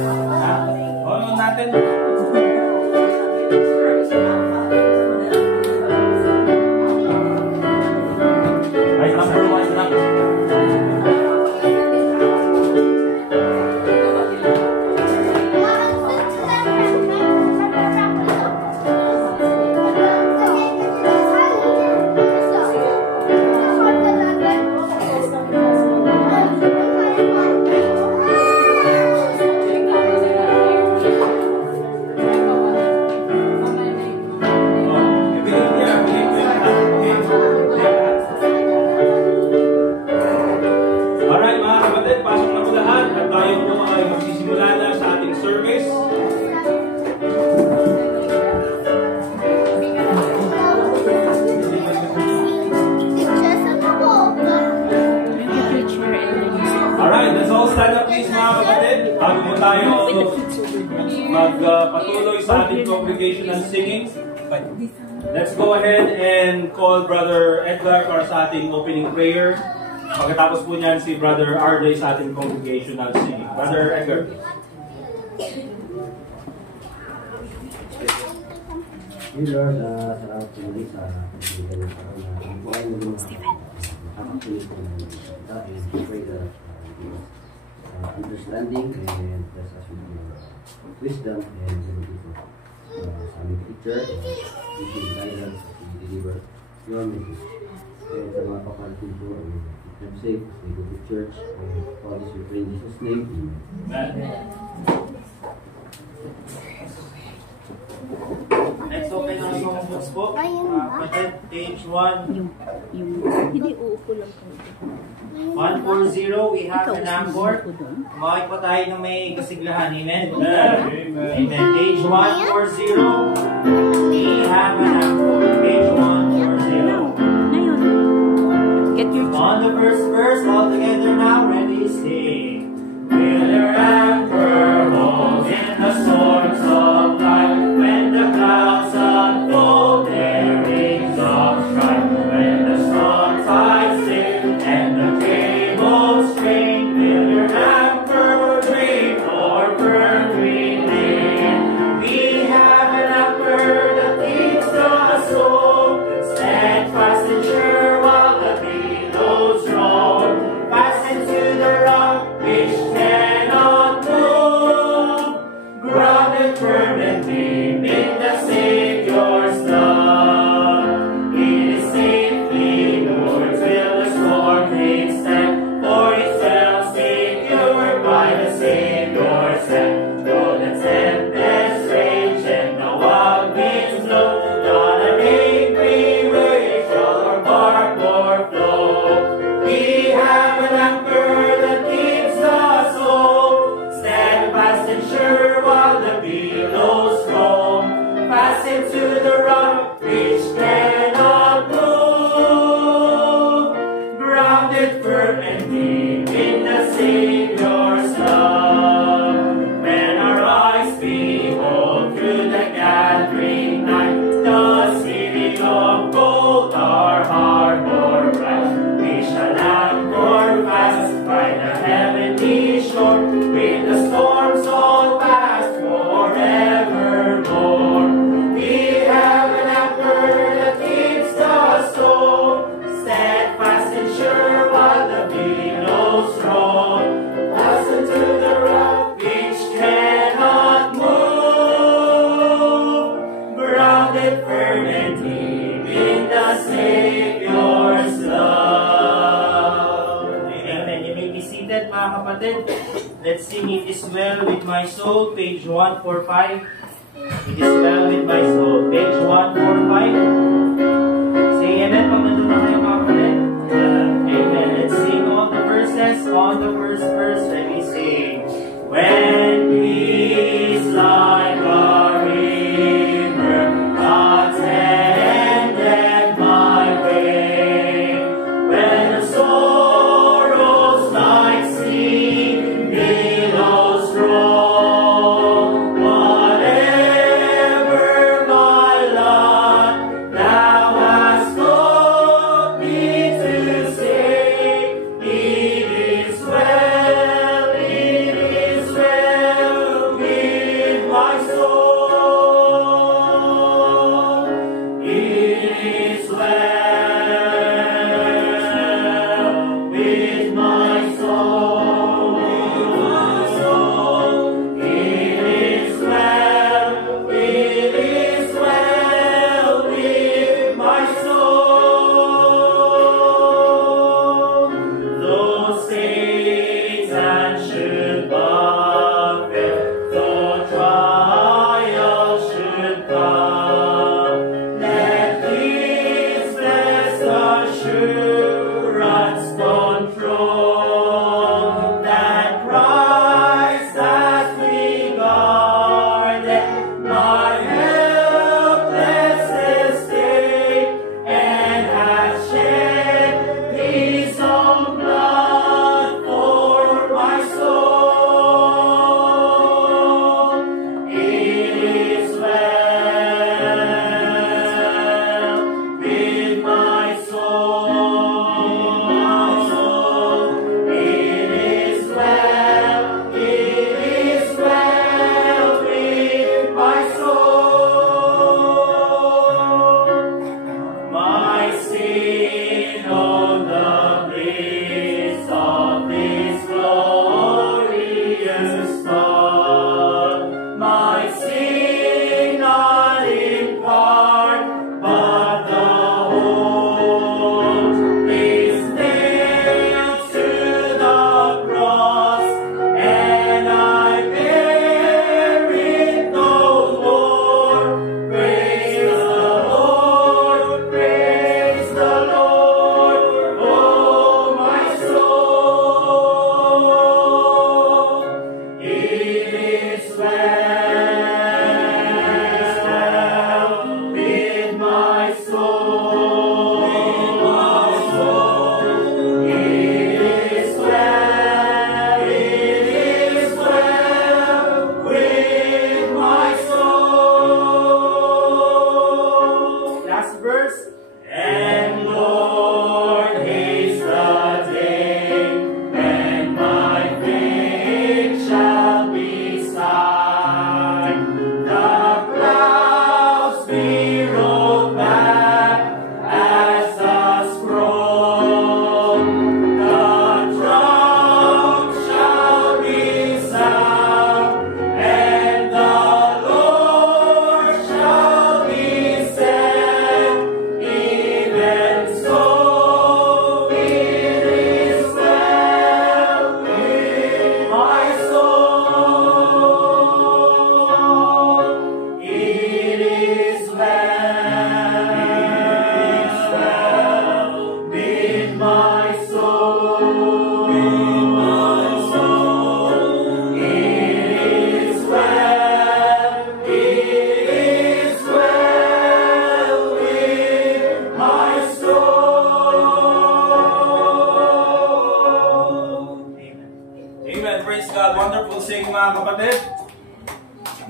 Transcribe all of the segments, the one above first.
Ano natin? Ay, number 1 lang. Magpatuloy sa ating congregation and singing. Let's go ahead and call Brother Edgar para sa ating opening prayer. Pagkatapos po niyan si Brother RJ sa ating congregation and singing. Brother Edgar. Hey Lord, salamat po muli sa pagkakita ng araw na ang buhay mo mga nakakakulit ko ng salita and pray that understanding and bless us with your wisdom and ability sa aming teacher and teaching guidance as we deliver your message. And sa mga kapatid po, keep them safe as they go to church and all this we pray in Jesus' name. Amen. Let's open our song books po. Page 1. Hindi uupo lang po. 140, we have an anchor. Makik pa tayo na may kasiglahan. Amen? Amen. Page 140, we have an anchor. Page 140. Get your On the first verse, all together now, ready, sing. Will your anchor hold in the storms of life? When the clouds unfold their wings of strife, when the strong tides sing and the cables strain, will your anchor dream or burn remain? We have an anchor that keeps the soul steadfast and sure while the billows roll, fastened to the rock which cannot move, grounded permanently in the Savior's love. It is safely moored till the storm takes stand, for it fell secured by the Savior's hand. Though the tempest rage and the wild winds blow, not an angry wave shall or bark or flow. We have an anchor that keeps the soul steadfast and sure while the billows roll, fastened to the rock which cannot move, grounded firm and deep in the Savior's love. When our eyes behold through the gathering night the city of gold, our harbor bright, we shall anchor fast by the heavenly shore, with the storms all past forevermore. We have an anchor that keeps the soul steadfast and sure while the billows roll, fastened to the rock which cannot move, grounded firm and deep in the Savior's love. Amen. You may be seated, mga kapatid. Let's sing It Is Well With My Soul, page 145. It is well with my soul, page 145. Say amen pag nandun na kayo, mga kapatid. Amen. Let's sing all the verses. On the first verse, let me sing. When peace like a river attended my way, when the sorrows like sea billows roll, whatever my lot thou hast taught me to say, it is well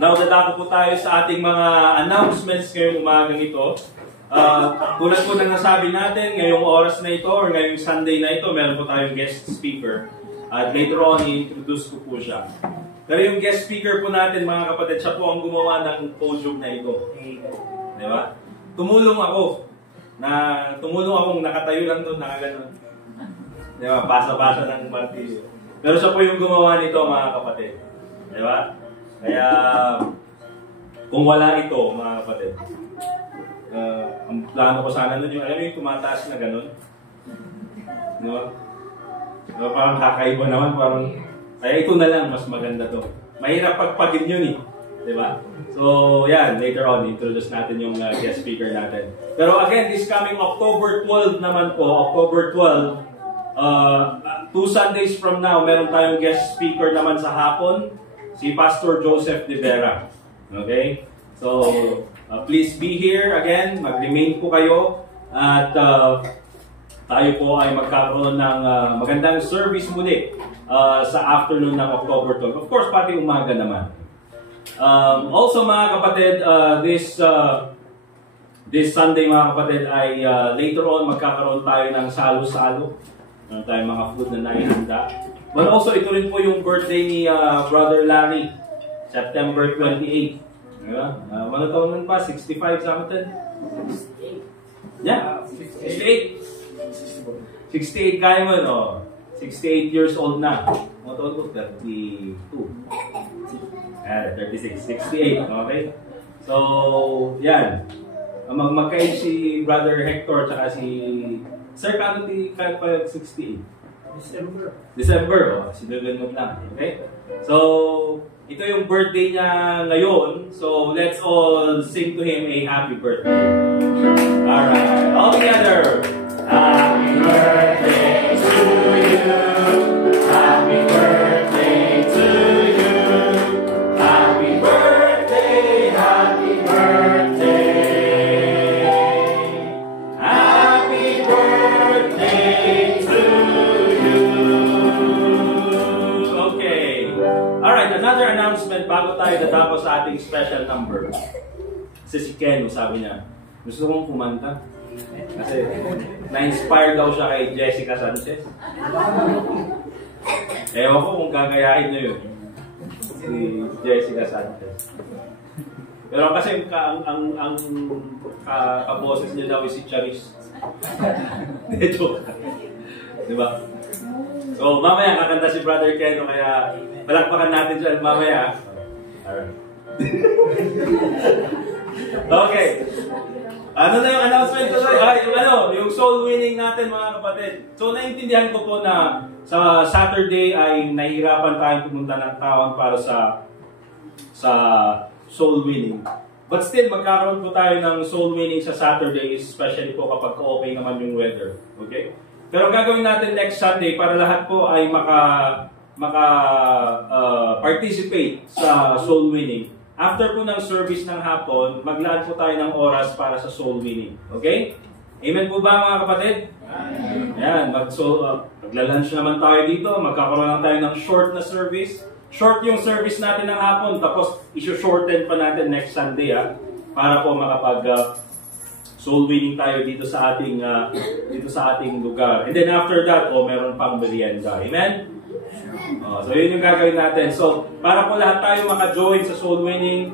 Now, dadako po tayo sa ating mga announcements ngayong umagang ito. Tulad po na nasabi natin, ngayong oras na ito or ngayong Sunday na ito, meron po tayong guest speaker. At later on, i-introduce ko po siya. Pero yung guest speaker po natin, mga kapatid, siya po ang gumawa ng podium na ito. Di ba? Tumulong akong nakatayo lang doon, nakaganon. Di ba? Basa-basa ng martilyo. Pero siya po yung gumawa nito, mga kapatid. Di ba? Kaya, kung wala ito, mga kapatid, ang plano ko sana nun yung, alam mo yung tumataas na gano'n? No? So, parang kakaiba naman, parang, kaya ito na lang, mas maganda to. Mahirap pagpagin yun eh. Diba? So, yan, later on, introduce natin yung guest speaker natin. Pero again, this coming October 12 naman po, October 12, 2 Sundays from now, meron tayong guest speaker naman sa hapon, si Pastor Joseph De Vera. Okay? So, please be here again. Mag-remain po kayo. At tayo po ay magkakaroon ng magandang service muli sa afternoon ng October 12. Of course, pati umaga naman. Also, mga kapatid, this Sunday, mga kapatid, ay later on magkakaroon tayo ng salo-salo. Meron tayong mga food na naihanda. But also, ito rin po yung birthday ni Brother Larry, September 28. Diba? Ano taon nun pa? 65 something? 68. Yeah, 68. 68 kaya mo, no? 68 years old na. Ano taon ko? 32. 36. 68, okay? So, yan. Magkain si Brother Hector tsaka si Sir Kano kahit pa 68. December, oh, sinunod lang. Okay? So, ito yung birthday niya ngayon. So, let's all sing to him a happy birthday. Alright, all together. Happy birthday to you. Happy birthday to you. Happy birthday, happy birthday. Happy birthday to another announcement bago tayo natapos sa ating special number. Kasi si Ken, sabi niya, gusto kong kumanta. Kasi na-inspire daw siya kay Jessica Sanchez. Ewan ko kung gagayahin niyo yun. Si Jessica Sanchez. Pero kasi ang kaboses niya daw si Charis. Joke. Diba? So, mamaya kakanta si Brother Ken, kaya palakpakan natin siya mamaya. Alright. Okay. Ano na yung announcement ko? Yung soul winning natin, mga kapatid. So, naintindihan ko po na sa Saturday ay nahihirapan tayong pumunta ng tawon para sa soul winning. But still, magkakaroon po tayo ng soul winning sa Saturday, especially po kapag okay naman yung weather. Okay? Pero gagawin natin next Sunday para lahat po ay participate sa soul winning. After po ng service ng hapon, maglaan po tayo ng oras para sa soul winning. Okay? Amen po ba, mga kapatid? Ayan, magla-lunch naman tayo dito. Magkakaroon lang tayo ng short na service. Short yung service natin ng hapon, tapos iso-shorten pa natin next Sunday para po makapag soul winning tayo dito sa ating lugar. And then after that, meron pang merienda. Amen? So yun yung gagawin natin. So para po lahat tayo maka-join sa soul winning,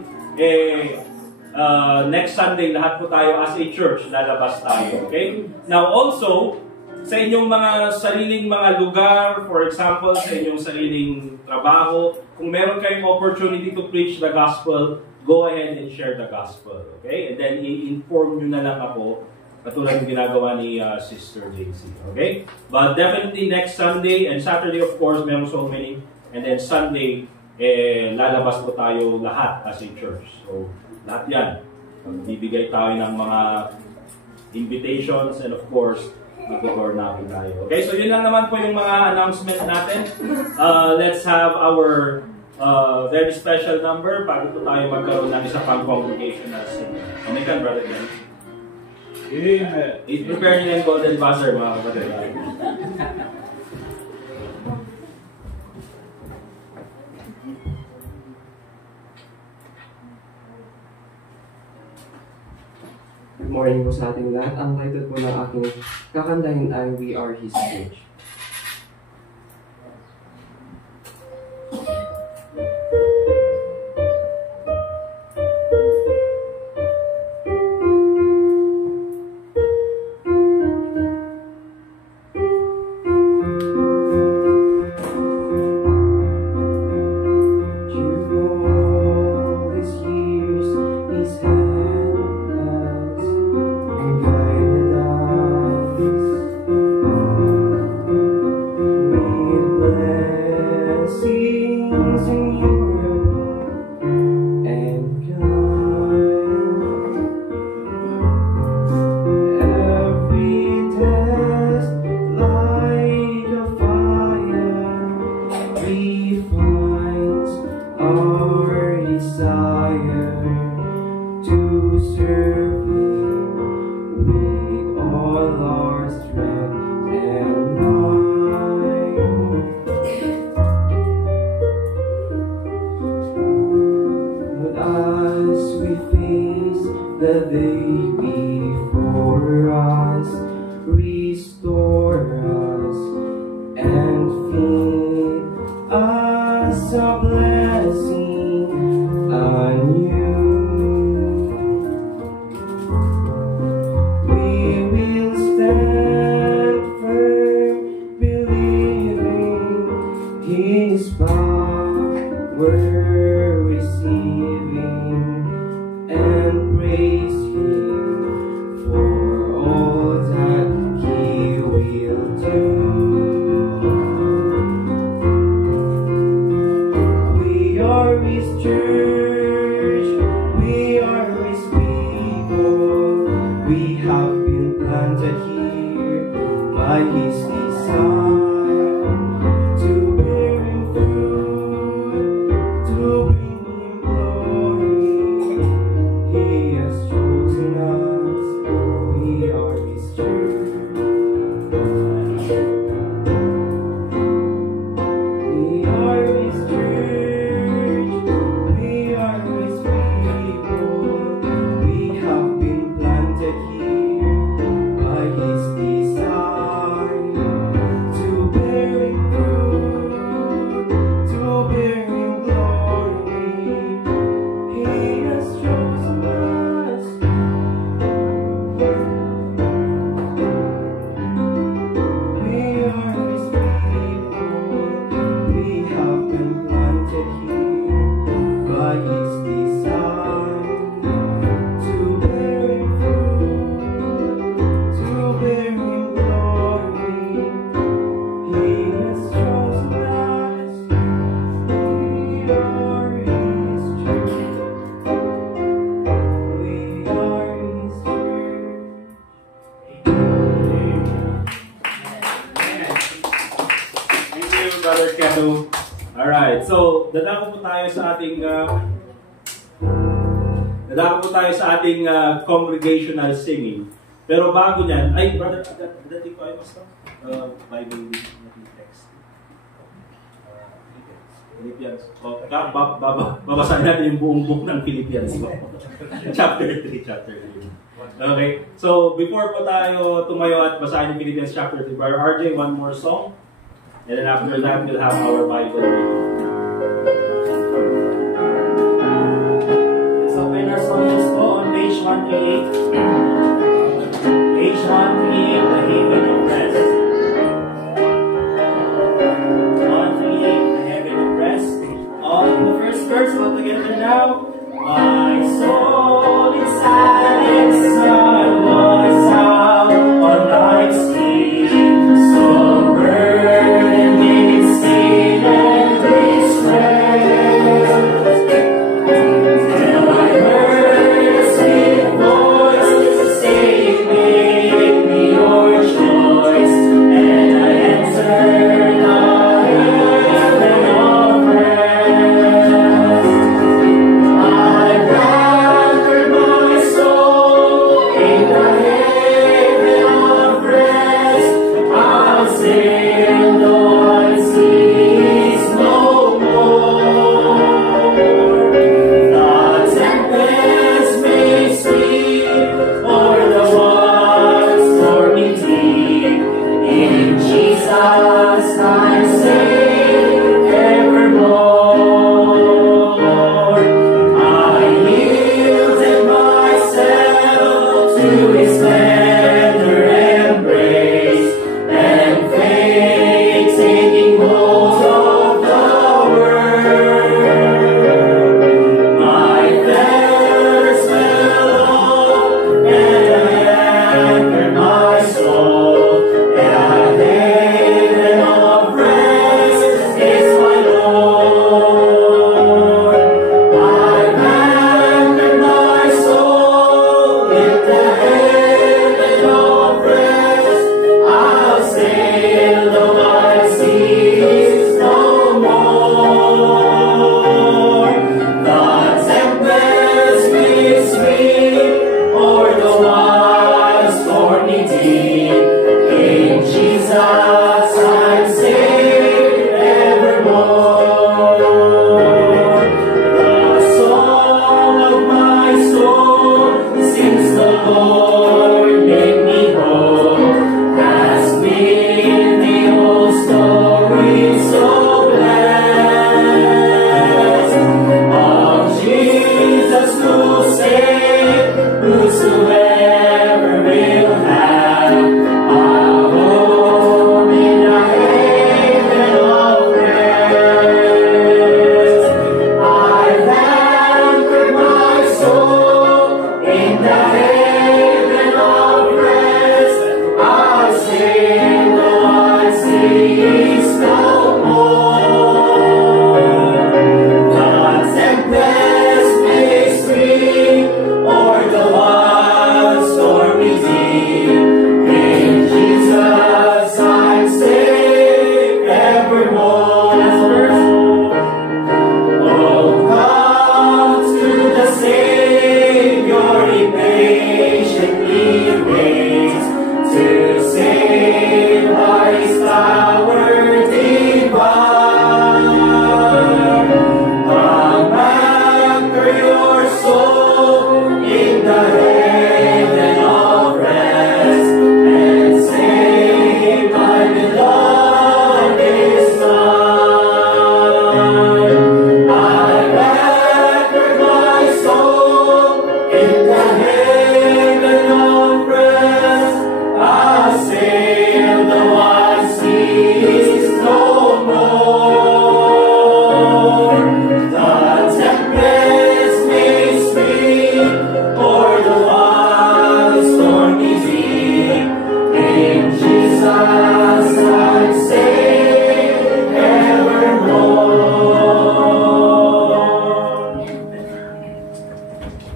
next Sunday lahat po tayo as a church lalabas tayo. Okay? Now also, sa inyong mga sariling mga lugar, for example, sa inyong sariling trabaho, kung meron kayong opportunity to preach the gospel, go ahead and share the gospel. Okay? And then i-inform nyo na lang ako, katulad ng ginagawa ni Sister JC. Okay? But definitely next Sunday and Saturday, of course, meron so many. And then Sunday, lalabas po tayo lahat as a church. So, lahat yan. Bibigay tayo ng mga invitations and of course, mag-door natin tayo. Okay? So, yun lang naman po yung mga announcement natin. Let's have our very special number bago po tayo magkaroon ng isa pang congregation na singing. Amen, brother Ken. Amen. I-prepare niyo yung golden buzzer, mga kapatid. Good morning po sa ating lahat. Ang title po ng aking kakantahin ay We Are His Church. Congregational singing. Pero bago niyan, ay, brother, dati ko ay basta Bible text. Philippians. Babasahin natin yung buong book ng Philippians. chapter 3. Okay. So, before po tayo tumayo at basahin yung Philippians chapter 3, Brother RJ, one more song. And then after that, we'll have our Bible reading. Page 138. Page 138, the Haven of Rest. 138, the Haven of Rest. On the first verse, all together now. My soul is satisfied, was out on life's sea. So burdened in sin and distress. And I heard sweet voice say, make me your choice. And I answered, I am of rest. I'd rather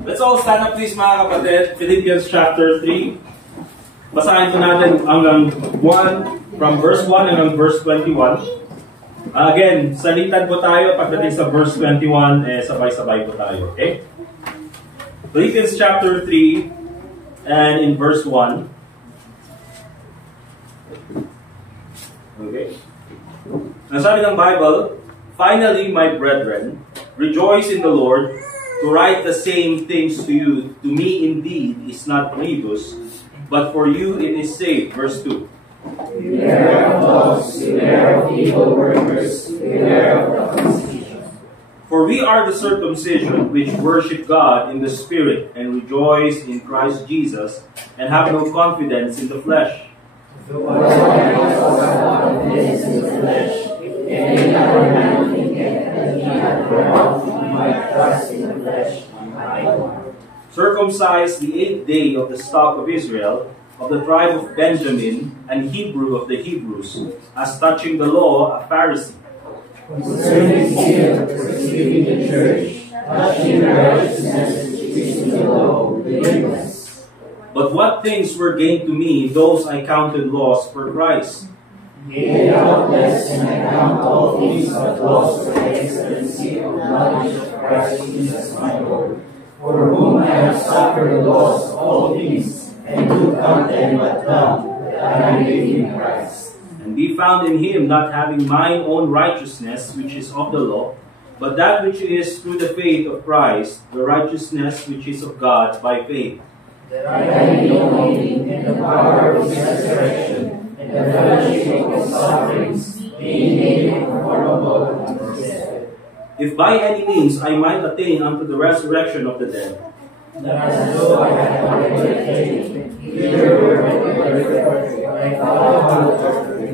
Let's all stand up please mga kapatid. Philippians chapter 3. Basahin po natin hanggang 1, from verse 1 hanggang verse 21. Again, salitan po tayo. Pagdating sa verse 21, sabay-sabay po tayo. Okay? Philippians chapter 3 and in verse 1. Okay. Nasabi ng Bible, finally, my brethren, rejoice in the Lord. To write the same things to you, to me indeed, is not grievous, but for you it is safe. Verse 2. Beware of dogs, beware of evil workers, beware of the uncircumcision. For we are the circumcision which worship God in the Spirit and rejoice in Christ Jesus and have no confidence in the flesh. What confidence in the flesh, if any other man thinketh that he hath whereof he might trust in the flesh, I know. Circumcised the 8th day of the stock of Israel, of the tribe of Benjamin, and Hebrew of the Hebrews, as touching the law, a Pharisee. Concerning zeal, persecuting the church, touching the righteousness which is in the law, blameless. But what things were gained to me, those I counted loss for Christ. Yea, doubtless, and I count all things but loss for the excellency of knowledge of Christ Jesus my Lord, for whom I have suffered the loss of all things, and do count them but dung, that I may gain Christ. And be found in him, not having mine own righteousness, which is of the law, but that which is through the faith of Christ, the righteousness which is of God by faith. That I may know him in the power of his resurrection, and the fellowship of his sufferings, being made conformable unto his death. If by any means I might attain unto the resurrection of the dead. That as though I had already attained, here were my thought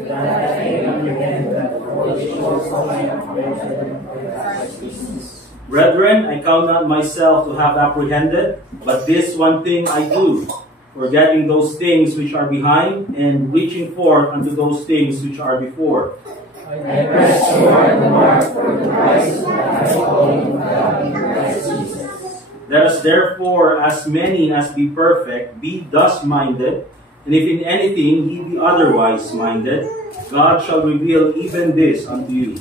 that I may apprehend that which also I have apprehended by Christ Jesus. Brethren, I count not myself to have apprehended, but this one thing I do, forgetting those things which are behind, and reaching forth unto those things which are before. I press toward the mark for the prize of the high calling of God in Christ Jesus. Let us therefore, as many as be perfect, be thus minded, and if in anything ye be otherwise minded, God shall reveal even this unto you.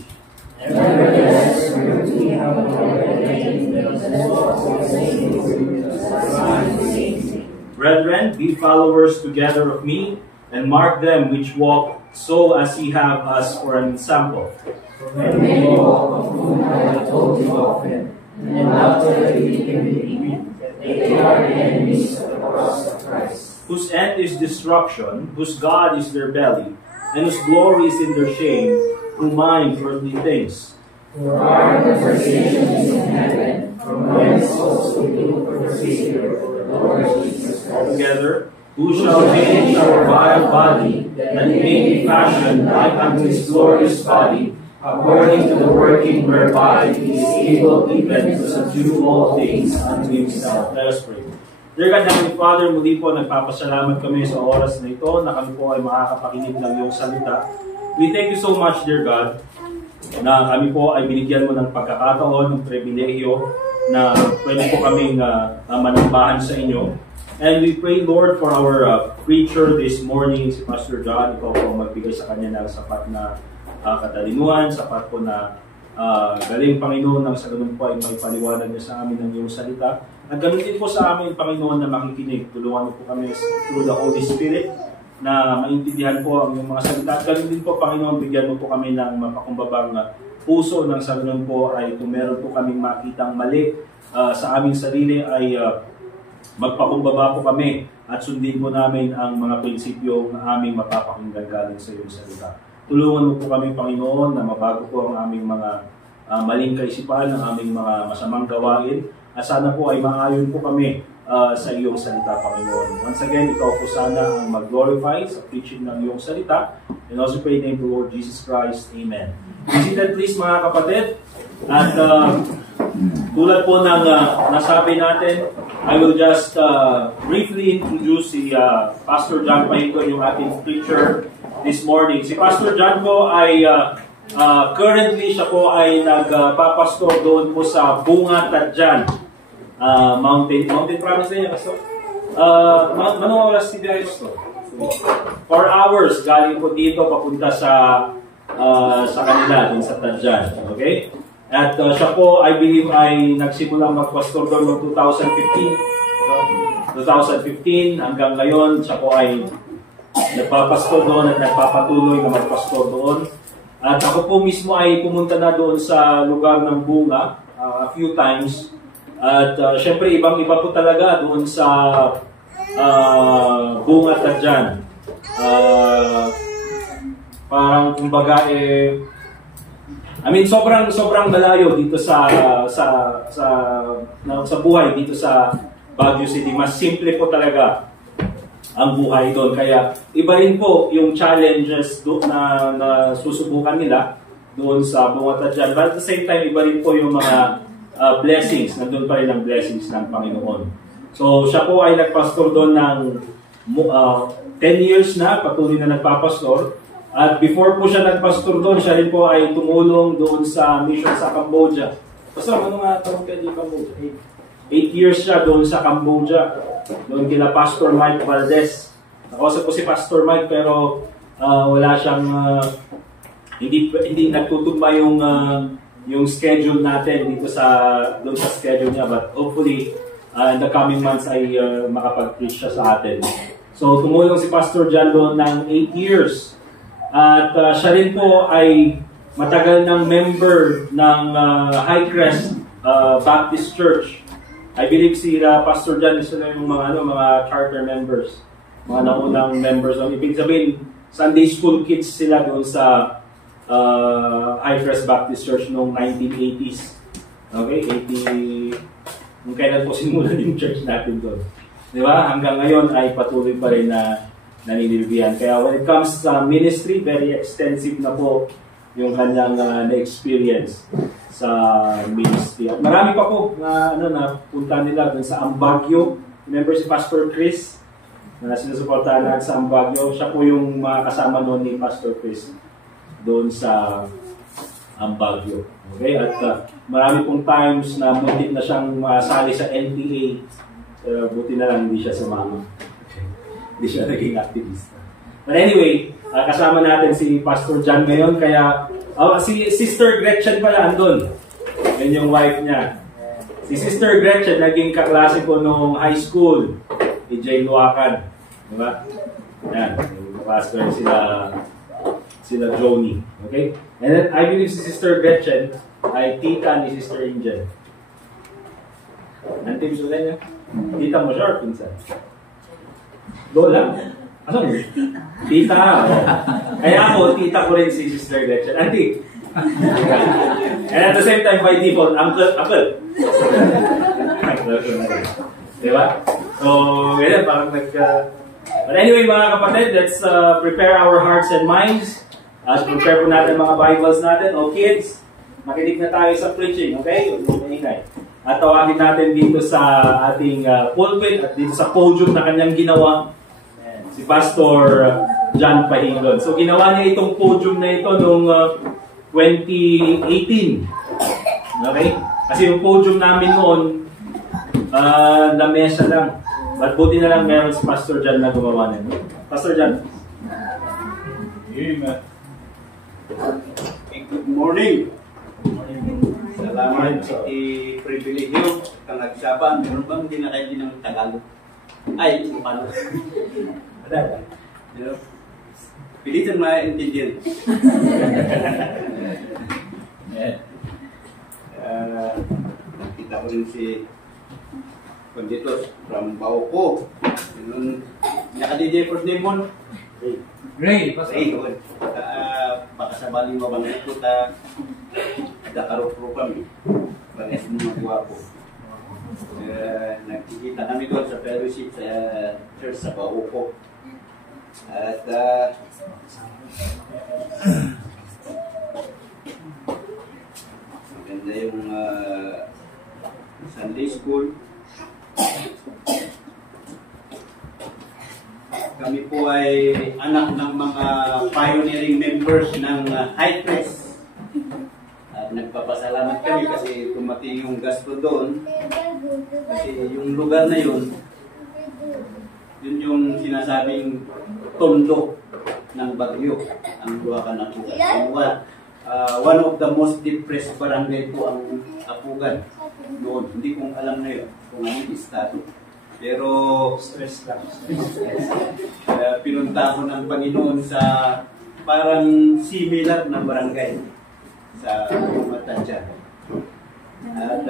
Nevertheless, we have already attained the successful Brethren, be followers together of me, and mark them which walk so as ye have us for an example. For many walk of whom I have told you often, and after they are the enemies of the cross of Christ. Whose end is destruction, whose God is their belly, and whose glory is in their shame, who mind earthly things. For our conversation is in heaven, from whence also we do proceed for the Lord Jesus Christ. Together, who shall change our vile body, that it may be fashioned like unto his glorious body, according to the working whereby he is able even to subdue all things unto himself. Let us pray. Dear God, Heavenly Father, muli po nagpapasalamat kami sa oras na ito na kami po ay makakapakinig ng iyong salita. We thank you so much, dear God, na kami po ay binigyan mo ng pagkakataon, ng pribilehyo na pwede po kaming manambahan sa inyo. And we pray, Lord, for our preacher this morning, si Pastor John. Ikaw po magbigay sa kanya ng sapat na katalinuhan, sapat po na galing, Panginoon, nang sa ganun po ay may paliwanag niya sa amin ng iyong salita. At ganun din po sa amin, Panginoon, na makikinig. Tulungan mo po kami through the Holy Spirit na maintindihan po ang iyong mga salita. At ganun din po, Panginoon, bigyan mo po kami ng mapakumbabang puso ng sa ganun po ay kung meron po kaming makitang mali sa aming sarili ay magpakumbaba po kami at sundin po namin ang mga prinsipyo na aming mapapakinggan galing sa iyong salita. Tulungan mo po kami, Panginoon, na mabago po ang aming mga maling kaisipan, ang aming mga masamang gawain, at sana po ay maayon po kami sa iyong salita, Panginoon. Once again, ikaw po sana ang mag-glorify sa preaching ng iyong salita. And also pray in the name of the Lord Jesus Christ. Amen. Be seated please, mga kapatid. At tulad po ng nasabi natin, I will just briefly introduce si Pastor John Paito, yung ating preacher this morning. Si Pastor John po ay currently siya po ay nagpapastor doon po sa Bunga Tadjan. Mountain Province na yan, Pastor. Manong oras si Biyahe, Pastor? 4 hours galing po dito papunta sa kanila, dun sa Tadjan. Okay? At siya po, I believe, ay nagsimulang magpastor doon noong 2015 hanggang ngayon, siya po ay nagpapastor doon at nagpapatuloy na magpastor doon. At ako po mismo ay pumunta na doon sa lugar ng Bunga a few times. At syempre, ibang-iba po talaga doon sa Bunga Tadjan. Parang kumbaga sobrang malayo dito sa buhay dito sa Baguio City. Mas simple po talaga ang buhay doon. Kaya iba rin po yung challenges na susubukan nila doon sa Bunga Tadjan. But at the same time, iba rin po yung mga blessings. Nandun pa rin ang blessings ng Panginoon. So siya po ay nagpastor doon ng 10 years na, patuloy na nagpapastor. At before po siya nagpastor doon, siya rin po ay tumulong doon sa mission sa Cambodia. Pastor, ano nga tawag kayo di Cambodia? 8 years siya doon sa Cambodia. Doon kila Pastor Mike Valdez. Nakausap po si Pastor Mike pero wala siyang, hindi nagtutugma yung schedule natin dito doon sa schedule niya. But hopefully, in the coming months ay makapag-preach siya sa atin. So tumulong si Pastor John doon ng 8 years. At siya rin po ay matagal ng member ng Highcrest Baptist Church. I believe Pastor John is yung mga charter members, mga naunang members. Ibig sabihin, Sunday school kids sila doon sa Highcrest Baptist Church noong 1980s. Okay, 80, kung kailan po simulan yung church natin doon. Di ba? Hanggang ngayon ay patuloy pa rin na naninilbihan. Kaya when it comes sa ministry, very extensive na po yung kanyang na-experience sa ministry. At marami pa po na punta nila dun sa Ambagyo. Remember si Pastor Chris na sinusuportahan natin sa Ambagyo. Siya po yung mga kasama noon ni Pastor Chris doon sa Ambagyo. Okay? At marami pong times na muntik na siyang masali sa NPA. Buti na lang hindi siya sumama. Hindi siya naging activista. But anyway, kasama natin si Pastor John ngayon. Kaya, si Sister Gretchen pala andun. Yan yung wife niya. Si Sister Gretchen, naging kaklase ko nung high school. EJ Luacan. Diba? Yan. Kaklase ko sila Joni. Okay? And then, I believe si Sister Gretchen ay tita ni Sister Angel. Anong team sila niya? Tita mo siya or pinsan? Lola? Ano? Tita. Kaya ako, tita ko rin si Sister Gretchen. Auntie. And at the same time, by default, uncle. Diba? So, ganyan, parang But anyway, mga kapatid, let's prepare our hearts and minds. Prepare po natin mga Bibles natin. O kids, makinig na tayo sa preaching, okay? Maingay. At tawagin natin dito sa ating pulpit at dito sa podium na kanyang ginawa si Pastor John Pahingon. So ginawa niya itong podium na ito noong 2018. Okay? Kasi yung podium namin noon, lamesa lang. But buti na lang meron si Pastor John na gumawa nito. Pastor John. Amen. Good morning. Salamat sa pribilegyo kang nagsaban. Meron bang hindi na kayo din ng Tagalog? Ay, paano? Pilitan maintindihan. Nakita ko rin si Conditos from Bauco. Naka-DJ first name mo? Ray. Baka sa baling mabangit ko nagkakarup-rupan. Banes mo magwapo. Nagkikita kami doon sa fellowship sa church sa Bauco. At maganda yung Sunday school. Kami po ay anak ng mga pioneering members ng Highcrest nagpapasalamat kami kasi tumating yung gasto doon. Kasi yung lugar na yun yung sinasabing tondo ng Bagyo, ang Luacan, Apugan. One of the most depressed barangay po ang Apugan noon. Hindi kong alam na yun kung anong estado. Pero stress lang. Pinunta ko ng Panginoon sa parang similar na barangay sa Matansya. At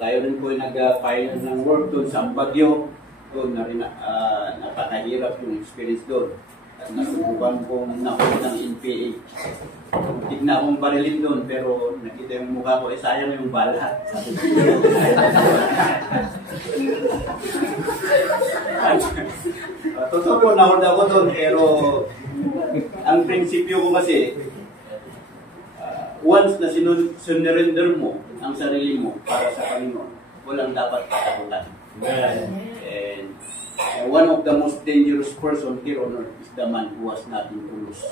tayo rin po nag-file ng work doon sa Bagyo. Doon na rin napakahirap yung experience doon. At nasubukan kong nakuha ng NPA. Tignan akong barilin doon, pero nakita yung mukha ko, sayang yung bala. Totoo po, nahold ako doon, pero ang prinsipyo ko kasi, once na sinurrender mo ang sarili mo para sa Panginoon, walang dapat katakutan. And one of the most dangerous person here on earth is the man who has nothing to lose.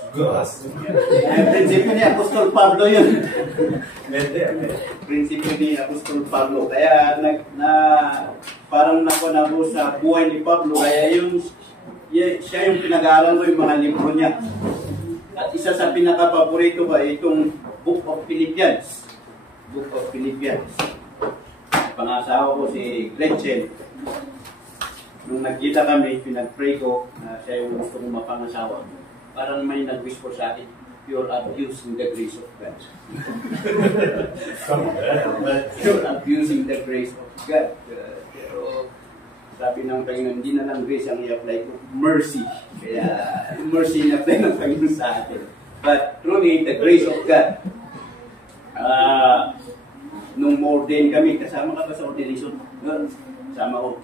Prinsipyo ni Apostol Pablo yun. Prinsipyo ni Apostol Pablo. Kaya parang nakunabo sa buhay ni Pablo. Kaya siya yung pinag-aaral ko yung mga libro niya. At isa sa pinaka-paborito ko ay itong Book of Philippians. Book of Philippians. Pangasawa ko si Gretchen. Nung nagkita kami, pinag-pray ko na siya yung gusto kong mapangasawa. Parang may nag-whisper sa akin, you're abusing the grace of God. You're abusing the grace of God. Pero sabi ng Panginoon, hindi na lang grace ang i-apply ko, mercy. Kaya mercy na-apply ng Panginoon sa atin. But truly, the grace of God. Nung ordain kami, kasama ka ba sa ordination? Kasama ko.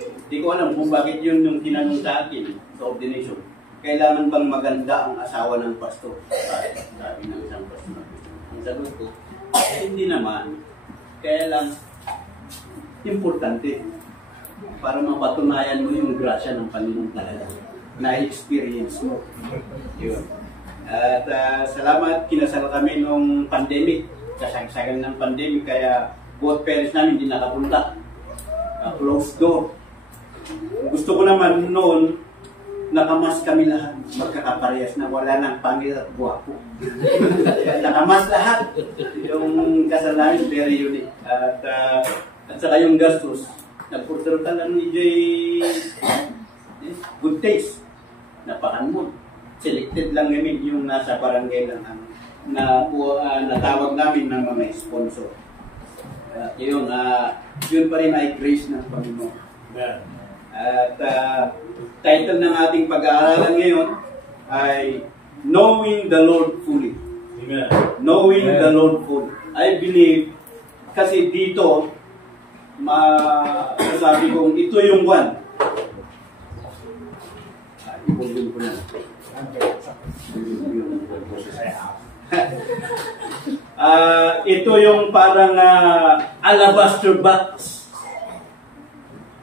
Hindi ko alam kung bakit yun yung tinanong sa akin sa ordination. Kailangan bang maganda ang asawa ng pastor? Sabi ng isang pastor. Ang sagot ko, hindi naman. Kaya lang, importante para mapatunayan mo yung grasya ng Panginoon talaga. Na-experience mo. Yun. At salamat, kinasal kami nung pandemic. Kasagsagan ng pandemic, kaya both parents namin hindi nakapunta. Closed door. Gusto ko naman noon, nakamas kami lahat. Magkakaparehas na wala nang pangil at buwapo. Nakamas lahat. Yung kasal namin, very unique. At saka yung gastos, nagpurtero lang ni Jay good taste. Napakan mo. Selected lang namin yung nasa barangay lang natawag namin ng mga sponsor. Yun pa rin ay grace ng Panginoon. At title ng ating pag-aaralan ngayon ay Knowing the Lord Fully. Amen. Knowing the Lord Fully. I believe, kasi dito, masasabi kong ito yung one. Ipulgin ko na. Ito yung parang alabaster box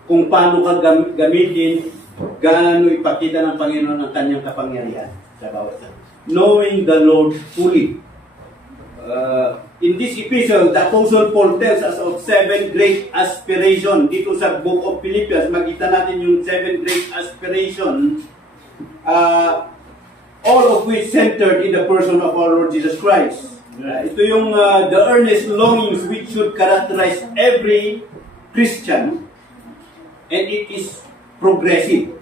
kung paano ka gamitin, gaano ipakita ng Panginoon ang kanyang kapangyarihan sa bawat isa. Knowing the Lord fully. In this epistle, the Apostle Paul tells us of 7 great aspirations. Dito sa Book of Philippians, makita natin yung 7 great aspirations, all of which centered in the person of our Lord Jesus Christ. Ito yung the earnest longings which should characterize every Christian, and it is progressive.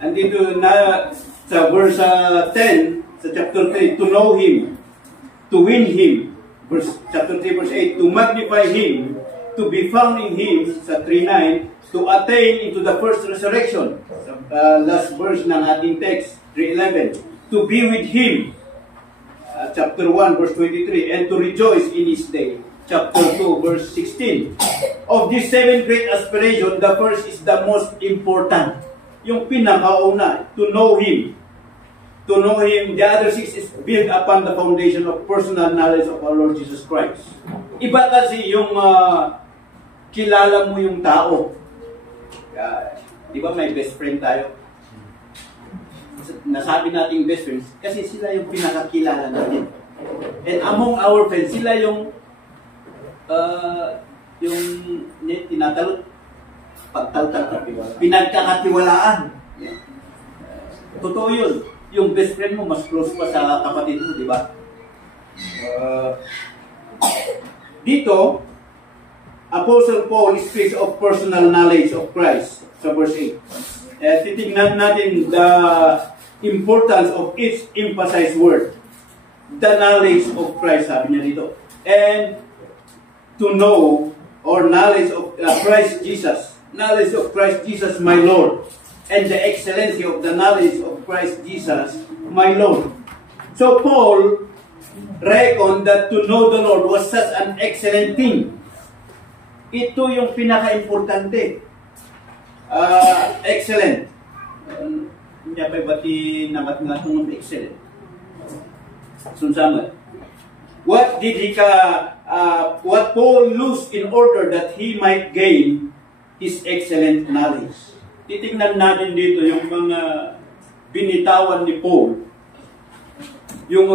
And dito na sa verse 10, sa chapter 3, to know Him, to win Him. Chapter 3, verse 8, to magnify Him, to be found in Him, sa 3:9, to attain into the first resurrection. Last verse ng ating text, 3:11, to be with Him, chapter 1, verse 23, and to rejoice in His day. Chapter 2, verse 16. Of these 7 great aspirations, the first is the most important. Yung pinakauna, to know Him. To know Him, the other 6 is built upon the foundation of personal knowledge of our Lord Jesus Christ. Iba kasi yung kilala mo yung tao. Di ba may best friend tayo? Nasabi natin best friends kasi sila yung pinakakilala natin. And among our friends, sila yung tinatalot, pagtaltal, pinagkakatiwalaan. Totoo yun. Yung best friend mo, mas close pa sa kapatid mo, di ba? Dito, Apostle Paul speaks of personal knowledge of Christ sa verse 8. Titignan natin the importance of each emphasized word. The knowledge of Christ, sabi niya dito. And to know or knowledge of Christ Jesus. Knowledge of Christ Jesus, my Lord. And the excellency of the knowledge of Christ Jesus, my Lord. So Paul reckoned that to know the Lord was such an excellent thing. Ito yung pinaka-importante. Excellent. Hindi pa bati namat nga itong excellent. Sunsama. What Paul lose in order that he might gain his excellent knowledge? Titignan natin dito yung mga binitawan ni Paul, yung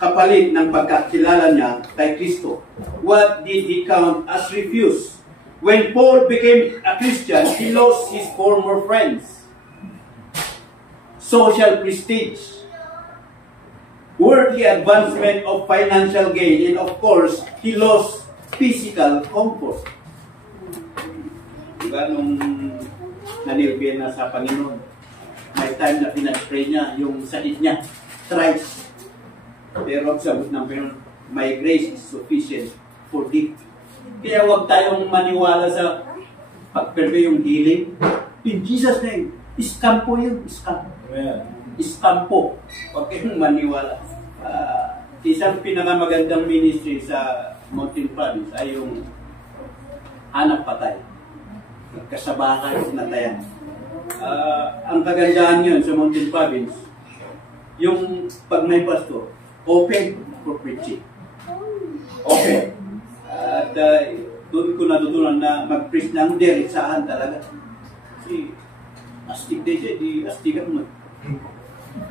kapalit ng pagkakilala niya kay Kristo. What did he count as refuse? When Paul became a Christian, he lost his former friends, social prestige, worldly advancement of financial gain, and of course, he lost physical comfort. Diba nung nanilbihan na sa Panginoon, may time na pinag-pray niya yung sakit niya, thrice. Pero sagot ng Panginoon, my grace is sufficient for thee. Kaya huwag tayong maniwala sa pag-pray yung healing. In Jesus' name, scam po yun, scam. Scam po. Huwag kayong maniwala. Isang pinakamagandang ministry sa Mountain Province ay yung hanap patay. Kasabakay na tayan. Ang kagandahan yun sa Mountain Province, yung pag may pastor, open for preaching. Open. At doon ko natutunan na mag-preach ng diretsahan talaga. Kasi astig din siya, di astigan mo.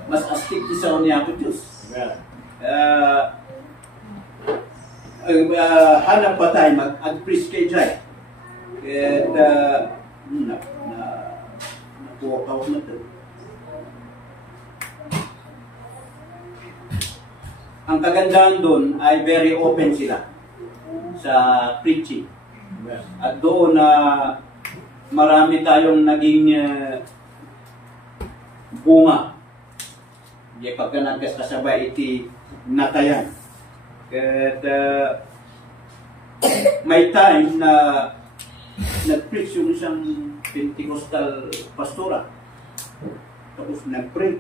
Mas astig di sa niya ako Diyos. Hanap pa tayo, mag-preach kay Jai. At nakuha ka na ito. Ang kagandahan doon ay very open sila sa preaching. At doon na marami tayong naging bunga. Di pagka nagkasabay iti natayan. At may time na nag-preach yung isang Pentecostal pastora. Tapos nag-pray.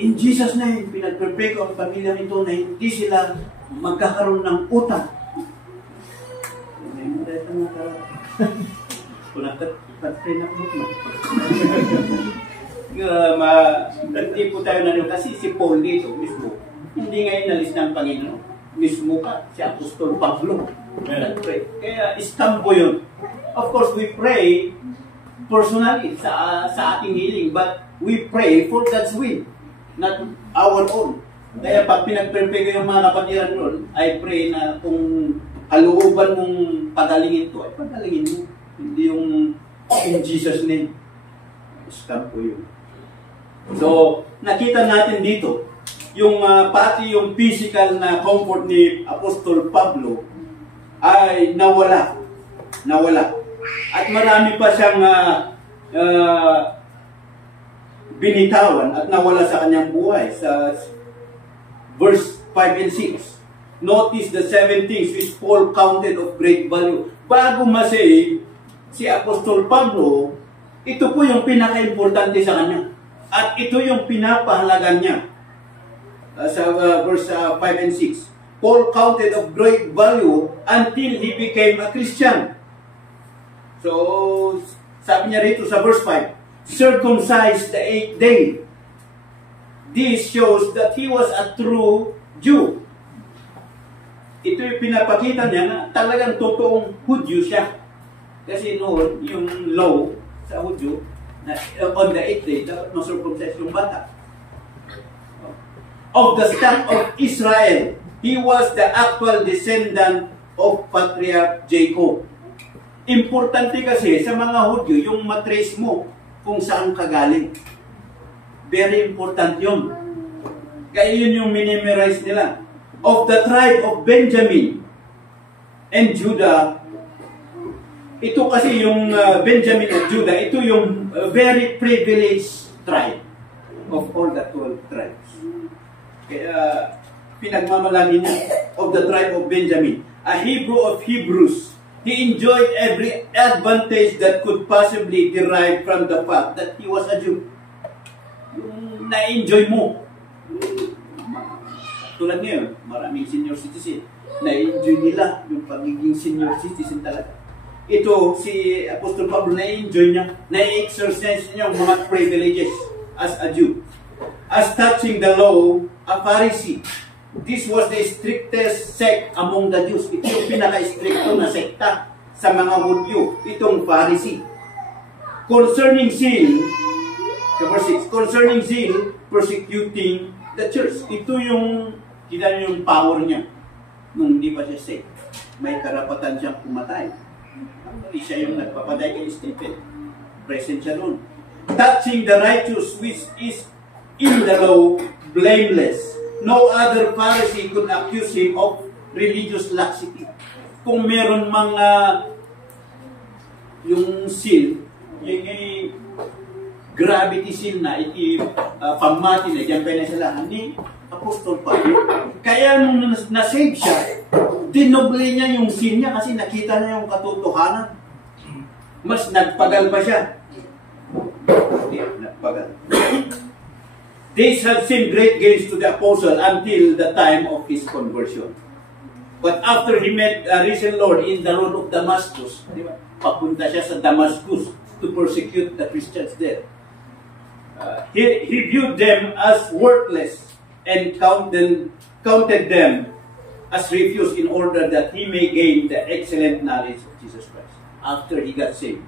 In Jesus' name, pinag-prepare ko ang pamilya nito na hindi sila magkakaroon ng utang. Hindi tayo ito magkakaroon. Kung nakapag-pray na po hindi po tayo naniw. Kasi si Paul dito mismo, hindi ngayon nalis ng Panginoon. Mismo ka, si Apostol Pablo. Kaya scam po yun. Of course, we pray personally sa ating healing, but we pray for God's will, not our own. Kaya pag pinag-prepare ko yung mga kapatiran doon, I pray na kung halooban mong pagalingin to, ay pagalingin mo. Hindi yung in Jesus' name. Scam po yun. So, nakita natin dito, yung pati yung physical na comfort ni Apostol Pablo ay nawala. At marami pa siyang binitawan at nawala sa kanyang buhay. Sa verse 5 and 6, notice the 7 things which Paul counted of great value. Bago ma-save si Apostol Pablo, ito po yung pinaka-importante sa kanya. At ito yung pinapahalagan niya. Sa verse 5 and 6, Paul counted of great value until he became a Christian. So, sabi niya rito sa verse 5, circumcised the 8th day. This shows that he was a true Jew. Ito yung pinapakita niya na talagang totoong Hudyo siya. Kasi noon, yung law sa Hudyo, on the 8th day, no circumcised yung bata. of the stock of Israel. He was the actual descendant of Patriarch Jacob. Importante kasi sa mga Hudyo, yung matrace mo kung saan ka galing. Very important yun. Kaya yun yung minimerize nila. Of the tribe of Benjamin and Judah. Ito kasi yung Benjamin and Judah, ito yung very privileged tribe of all the 12 tribes. Kaya pinagmamalagi niya of the tribe of Benjamin. A Hebrew of Hebrews. He enjoyed every advantage that could possibly derive from the fact that he was a Jew. Yung na-enjoy mo. Tulad ngayon, maraming senior citizen. Na-enjoy nila yung pagiging senior citizen talaga. Ito, si Apostol Pablo, na-enjoy niya, na-exercise niya yung mga privileges as a Jew. As touching the law, a Pharisee. This was the strictest sect among the Jews. Ito yung pinaka-stricto na sekta sa mga Hudyo, itong Pharisee. Concerning zeal, verse 6, concerning zeal, persecuting the church. Ito yung, kita niyo yung power niya. Nung hindi pa siya sect, may karapatan siyang pumatay. Hindi siya yung nagpapatay kay Stephen. Present siya doon. Touching the righteous, which is in the law, blameless. No other Pharisee could accuse him of religious laxity. Kung meron mga yung seal, yung gravity seal na, pamati na, dyan pa na sila, ni Apostol Pablo. Kaya nung na-save siya, dinoble niya yung sin niya kasi nakita niya yung katotohanan. Mas nagpagal pa siya. Nagpagal. This had seemed great gains to the apostle until the time of his conversion. But after he met the risen Lord in the road of Damascus, di ba? Papunta siya sa Damascus to persecute the Christians there. He viewed them as worthless and counted them as refuse in order that he may gain the excellent knowledge of Jesus Christ. After he got saved,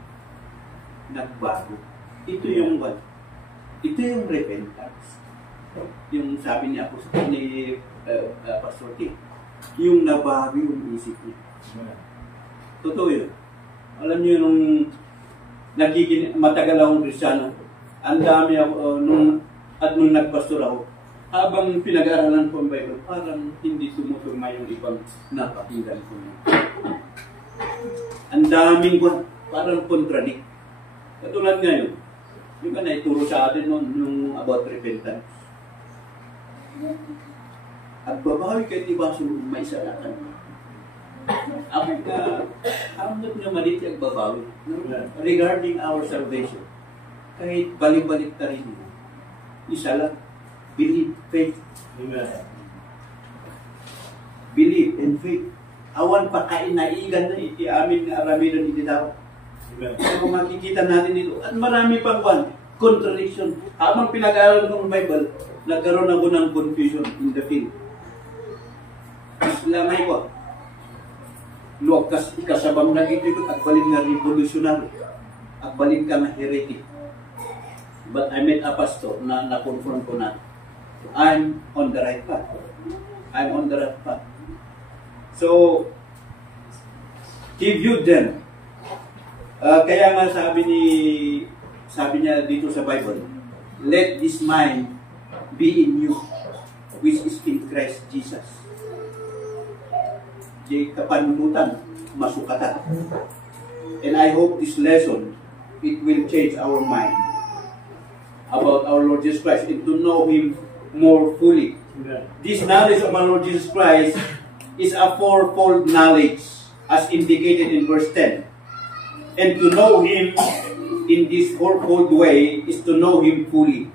nagbago. Ito yung what? Ito yung repentance. Yung sabi niya po ni Pastor T, yung nabago yung isip niya. Totoo yun. Alam niyo nung matagal akong Kristiyano, ang dami ako, nung nagpastor ako, habang pinag-aaralan ko ang Bible, parang hindi tumutugma yung ibang napakinggan ko. Ang daming parang contradict. Katulad ngayon, yung ka naituro sa atin noon yung about repentance. At babawi kahit iba may salatan. Ang hamdap niya malit yung babawi. Regarding our salvation, kahit balik-balik na rin, isa lang, believe, faith. Believe and faith. Awan pa kainaigan na iti amin nga aramidan iti tao. Kung makikita natin ito, at marami pang contradiction. Habang pinag-aaral ko ng Bible, nagkaroon ako ng confusion in the field. Islamay ko. Luwag ikasabang na ito, agbalin nga revolutionary. Agbalin ka na heretic. But I met a pastor na na-confront ko na, I'm on the right path. I'm on the right path. So, he viewed them. Kaya nga sabi niya dito sa Bible, let this mind be in you, which is in Christ Jesus. Di kapanumutan, masukatan. And I hope this lesson, it will change our mind about our Lord Jesus Christ and to know Him more fully. This knowledge of our Lord Jesus Christ is a fourfold knowledge, as indicated in verse 10. And to know Him in this fourfold way is to know Him fully.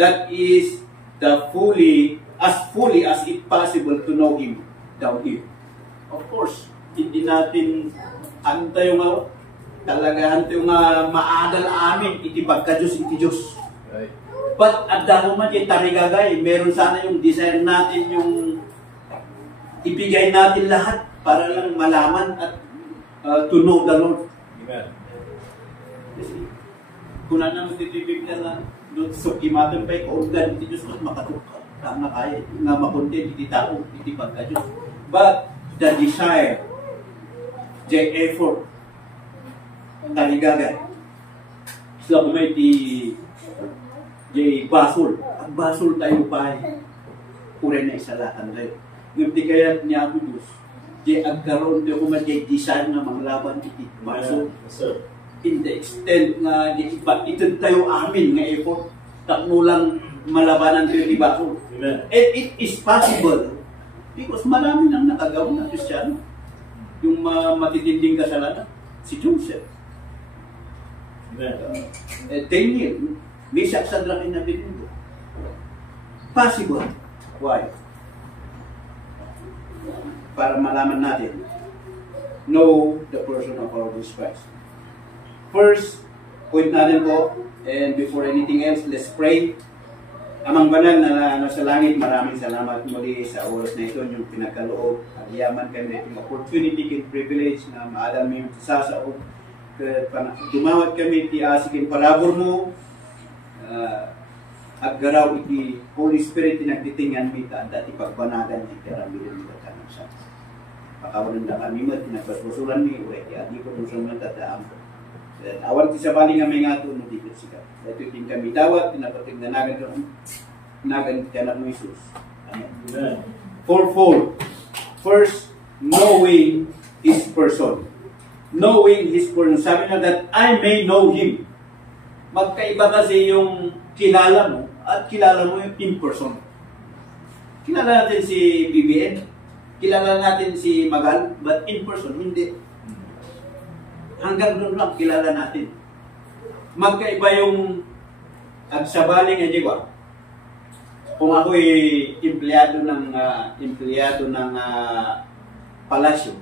That is the fully as it possible to know Him down here. Of course, hindi natin tayo nga talaga tayo nga maadal amin iti pagka-Diyos iti Diyos. But at the moment yung tarigagay, meron sana yung desire natin yung ibigay natin lahat para lang malaman at to know the Lord. Amen. Kung na naman titibig na doon sa kimatan pa'y kaundan iti Diyos at makatukal. tama kaya, nga makontent, iti tao, iti pagkadyo. But, the desire, the effort, taligagay. Sila kumay di basol. Ang basol tayo pa uray na isalatan tayo. Ngayon di kaya niya ako Diyos. Di agkaroon tayo kumay di design na manglaban iti basol. Yes, sir. In the extent nga di iba, ito tayo amin nga effort. Takno lang malabanan tayo di basol. Amen. And it is possible because marami nang nakagawa na Kristiyano. Yung matitinding kasalanan. Si Joseph. Amen. Daniel, may saksadra na binundo. Possible. Why? Para malaman natin, know the person of our Jesus Christ. First, point natin po, and before anything else, let's pray. Amang banal na nasa langit, maraming salamat muli sa oras na ito, yung pinagkaloob, yaman kami, yung opportunity and privilege na maalam mo yung sasaob. Dumawat kami, tiasikin palabor mo, aggaraw iti Holy Spirit tinagtitingan mita, dati pagbanagan iti karamihan mita kanang sa. Pakawalan na kami mo, tinagpasusulan mi, iti adi ko nung sa mga tataam ko. Awan ti sa bali nga may nga ito, hindi ko sikat. Ito itin kami dawat, tinapating na nagan ka na mo Isus. Amen. Fourfold. First, knowing His person. Knowing His person. Sabi na that I may know Him. Magkaiba kasi yung kilala mo at kilala mo yung in person. Kilala natin si BBN, kilala natin si Magal, but in person, hindi. Hanggang doon lang kilala natin. Magkaiba yung agsabaling nga, di ba? Kung ako'y empleyado ng palasyo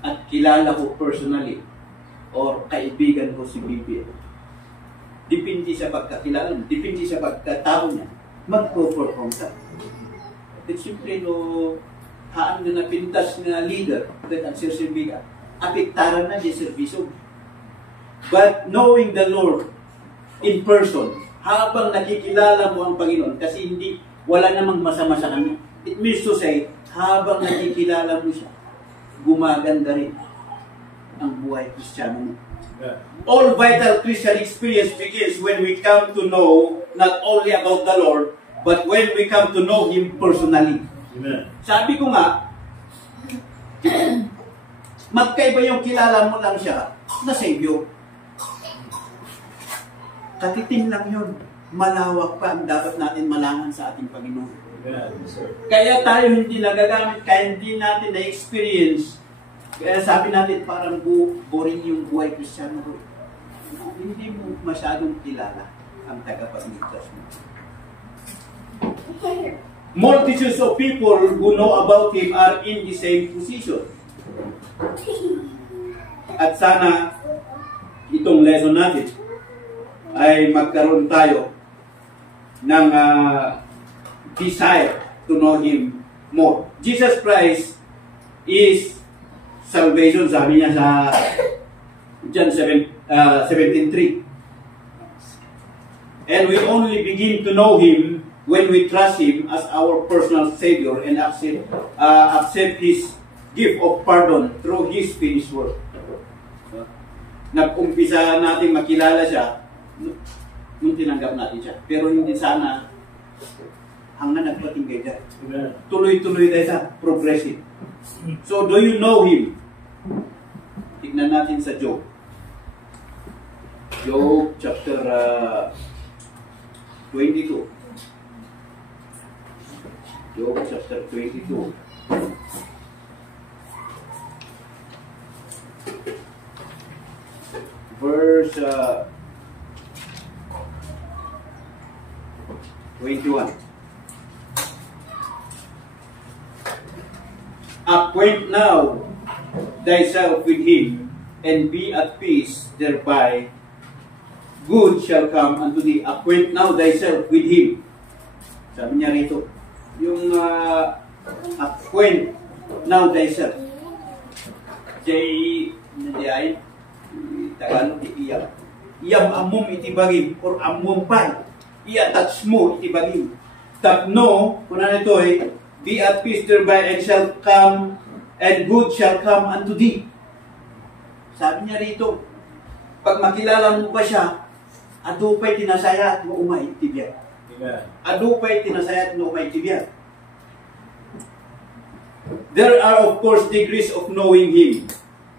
at kilala ko personally or kaibigan ko si BBN, depende sa pagkakilala niya, depende sa pagkatao niya, mag-perform ka. At siyempre, haan na napintas na leader, at ang sirsibiga, apektaran na di servisyo. But knowing the Lord in person, habang nakikilala mo ang Panginoon, kasi wala namang masama sa kanya. It means to say, habang nakikilala mo siya, gumaganda rin ang buhay Kristiyano mo. All vital Christian experience begins when we come to know not only about the Lord, but when we come to know Him personally. Amen. Sabi ko nga, magkaiba yung kilala mo lang siya na Savior. Katiting lang yun. Malawak pa ang dapat natin malaman sa ating Panginoon. Amen. Kaya tayo hindi nagagamit, kaya hindi natin na-experience. Kaya sabi natin parang boring yung buhay Kristiyano ko. Hindi mo masyadong kilala ang tagapagligtas mo. Multitudes of people who know about Him are in the same position. At sana itong lesson natin ay magkaroon tayo ng desire to know Him more. Jesus Christ is salvation, sabi niya sa John 17:3. And we only begin to know Him when we trust Him as our personal Savior and accept His gift of pardon through His finished work. Nag-umpisa natin makilala siya nung tinanggap natin siya. Pero hindi sana hanggang nagpatinggay siya. Tuloy-tuloy tayo sa progressive. So, do you know Him? Tignan natin sa Job. Job chapter 22. Job chapter 22. Verse 21. Acquaint now thyself with Him, and be at peace thereby. Good shall come unto thee. Acquaint now thyself with Him. Sabi niya rito, yung acquaint now thyself. Jay, Tagalog, iyam. Iyam amum itibagim, or amum pa. Iya-touch mo itibagim. tapno, kuna nito be at peace thereby and shall come, and good shall come unto thee. Sabi niya rito, pag makilala mo pa siya, adupay tinasaya at maumay tibiyat. Adupay tinasaya at maumay tibiyat. There are of course degrees of knowing Him.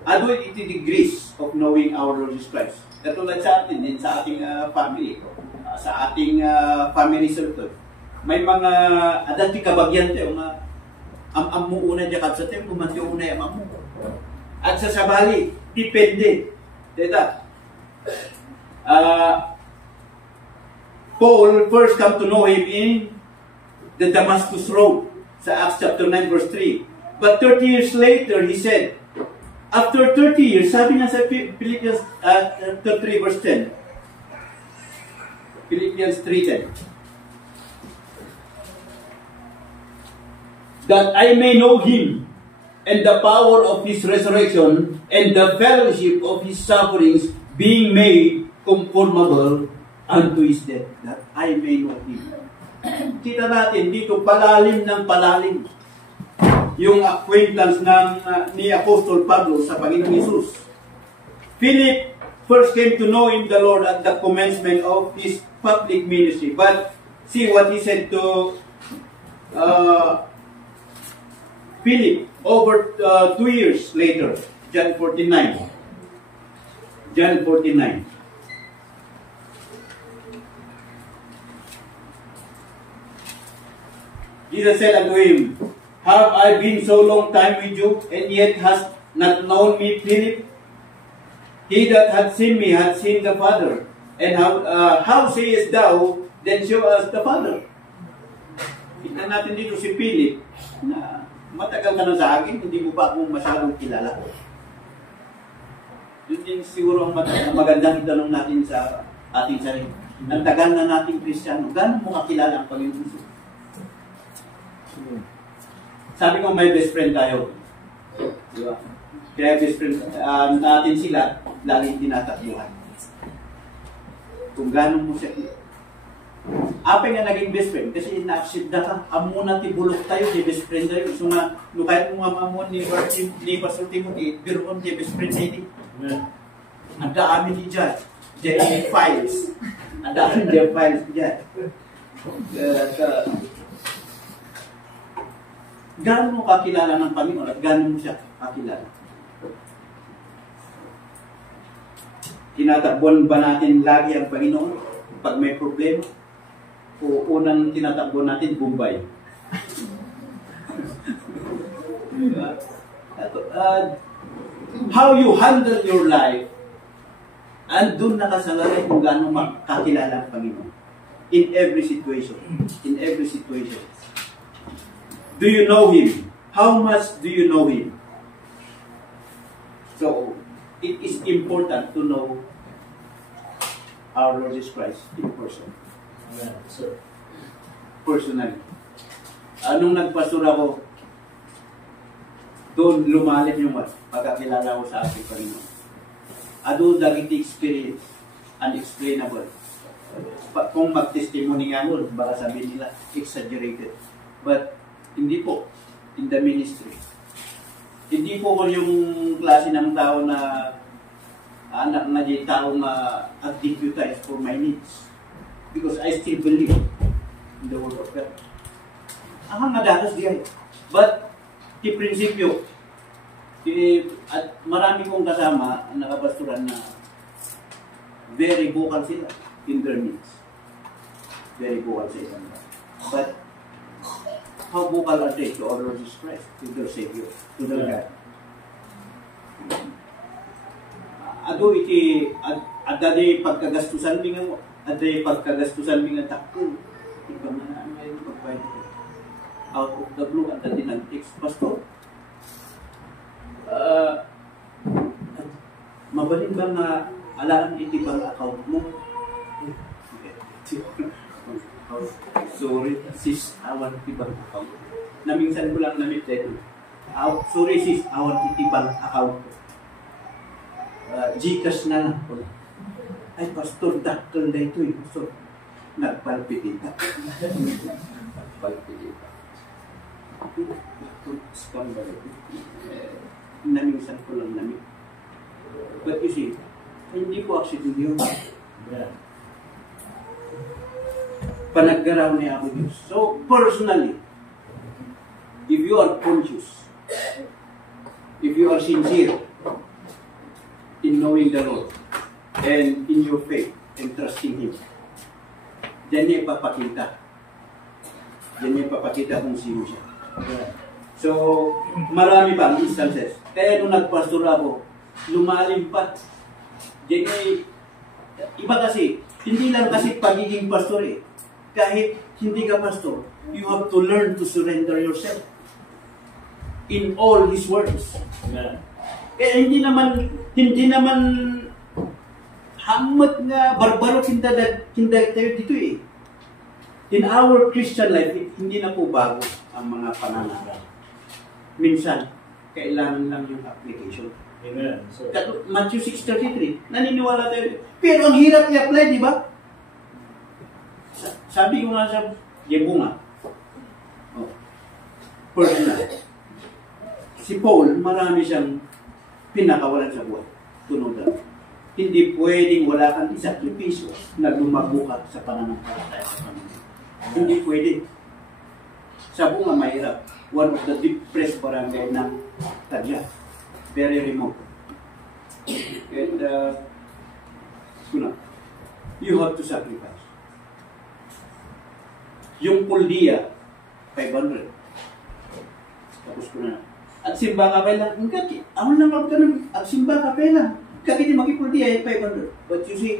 Adupay iti degrees of knowing our Lord Jesus Christ. Katulad sa atin din, sa ating family, sa ating family circle. May mga adanti kabagyan tayo nga am mo una diya kapsa tayo, kumanti una yung am mo. At sa sabali, depende. Dita. Paul first come to know him in the Damascus Road sa Acts chapter 9 verse 3. But 30 years later, he said, after 30 years, sabi niya sa Philippians 3 verse 10. Philippians 3:10. That I may know Him and the power of His resurrection and the fellowship of His sufferings, being made conformable unto His death. That I may know Him. Kita natin dito palalim ng palalim yung acquaintance ni Apostol Pablo sa Panginoong Hesus. Philip first came to know Him, the Lord, at the commencement of His public ministry. But see what he said to Philip over 2 years later, John 49. John 49. Jesus said unto him, have I been so long time with you, and yet hast not known me, Philip? He that hath seen me hath seen the Father. And how sayest thou, then show us the Father? Tignan natin dito si Philip, na matagal ka na sa akin, hindi mo pa akong masyadong kilala. Yun din siguro ang magandang itanong natin sa ating sarili. Ang tagal na nating Kristiyano, gano'n mo kakilala ang Panginoon Jesus? Sabi ko may best friend tayo. Diba? Kaya best friend natin sila, laging tinatakbuhan. Kung gano'n mo siya. Apa nga naging best friend? Kasi na-accept na ka. Amo na tibulok tayo, di best friend tayo. So nga, kahit mo nga mamon ni Pastor Timothy, biroon di best friend tayo. Ang dami ni Judge. Diyan files. Ang dami ni files dyan. Gano'n mo kakilala ng Panginoon at gano'n mo siya kakilala? Tinatakbuhan ba natin lagi ang Panginoon pag may problema? O unang tinatakbuhan natin, Bombay? How you handle your life, andun nakasalalay kung gano'n makakilala ang Panginoon. In every situation. In every situation. Do you know Him? How much do you know Him? So, it is important to know our Lord Jesus Christ in person. Amen, sir. Personally. Anong nagpastor ako, doon lumalim yung pagkakilala ko sa ating Panginoon. Ado dagiti experience, unexplainable. Kung mag-testimony nga nun, baka sabihin nila, exaggerated. But, hindi po. In the ministry. Hindi po ko yung klase ng tao na anak na yung tao na advocate for my needs. Because I still believe in the Word of God. Ang nadakas diyan. But, di prinsipyo, at marami kong kasama, nakapastoran na very vocal sila in their needs. Very vocal sila. But, how vocal are they to our Lord Jesus Christ, to their Savior, to their God? Ado iti adade pagkagastusan mi nga adade pagkagastusan mi nga takko. Iba na may pagbayad ko. Out of the blue at the nag-text pastor. Mabalin ba na alaan iti bang account mo? Sorry, sis, awan itibang account. Naminsan ko lang namit dito. Sorry sis, awan itibang account. Gcash na lang po. Ay, pastor, dakkel na ito eh. Pastor, nagpalpitin ka. pagpilitan. Scandal. Naminsan ko lang namin. But you see, hindi ko accident yun. Panaggaraw niya ako Diyos. So, personally, if you are conscious, if you are sincere in knowing the Lord and in your faith and trusting Him, diyan niya ipapakita. Diyan niya ipapakita kung sino siya. So, marami pang instances. Kaya nung nagpastor ako, lumalim pa. Diyan ay, iba kasi, hindi lang kasi pagiging pastor eh. Kahit hindi ka pastor, you have to learn to surrender yourself in all His words. Kaya hindi naman hamot nga barbaro kinda tayo dito eh. In our Christian life, hindi na po bago ang mga pananaral. Minsan, kailangan lang yung application. Amen. So, Matthew 6:33, naniniwala tayo. Pero ang hirap i-apply, di ba? Sabi ko nga sa Yebunga, personal. Si Paul, marami siyang pinakawalan sa buhay. Tunod lang. Hindi pwedeng wala kang isakripisyo na lumago ka sa pananampalataya sa Panginoon. Hindi pwede. Sa bunga mahirap. One of the depressed barangay ng Tadya. Very remote. And, you have to sacrifice. Yung puldiya, 500. Tapos ko na. At simba ka pala, ako na magtanong, at simba ka pala. Kakiti makipuldiya, 500. But you see,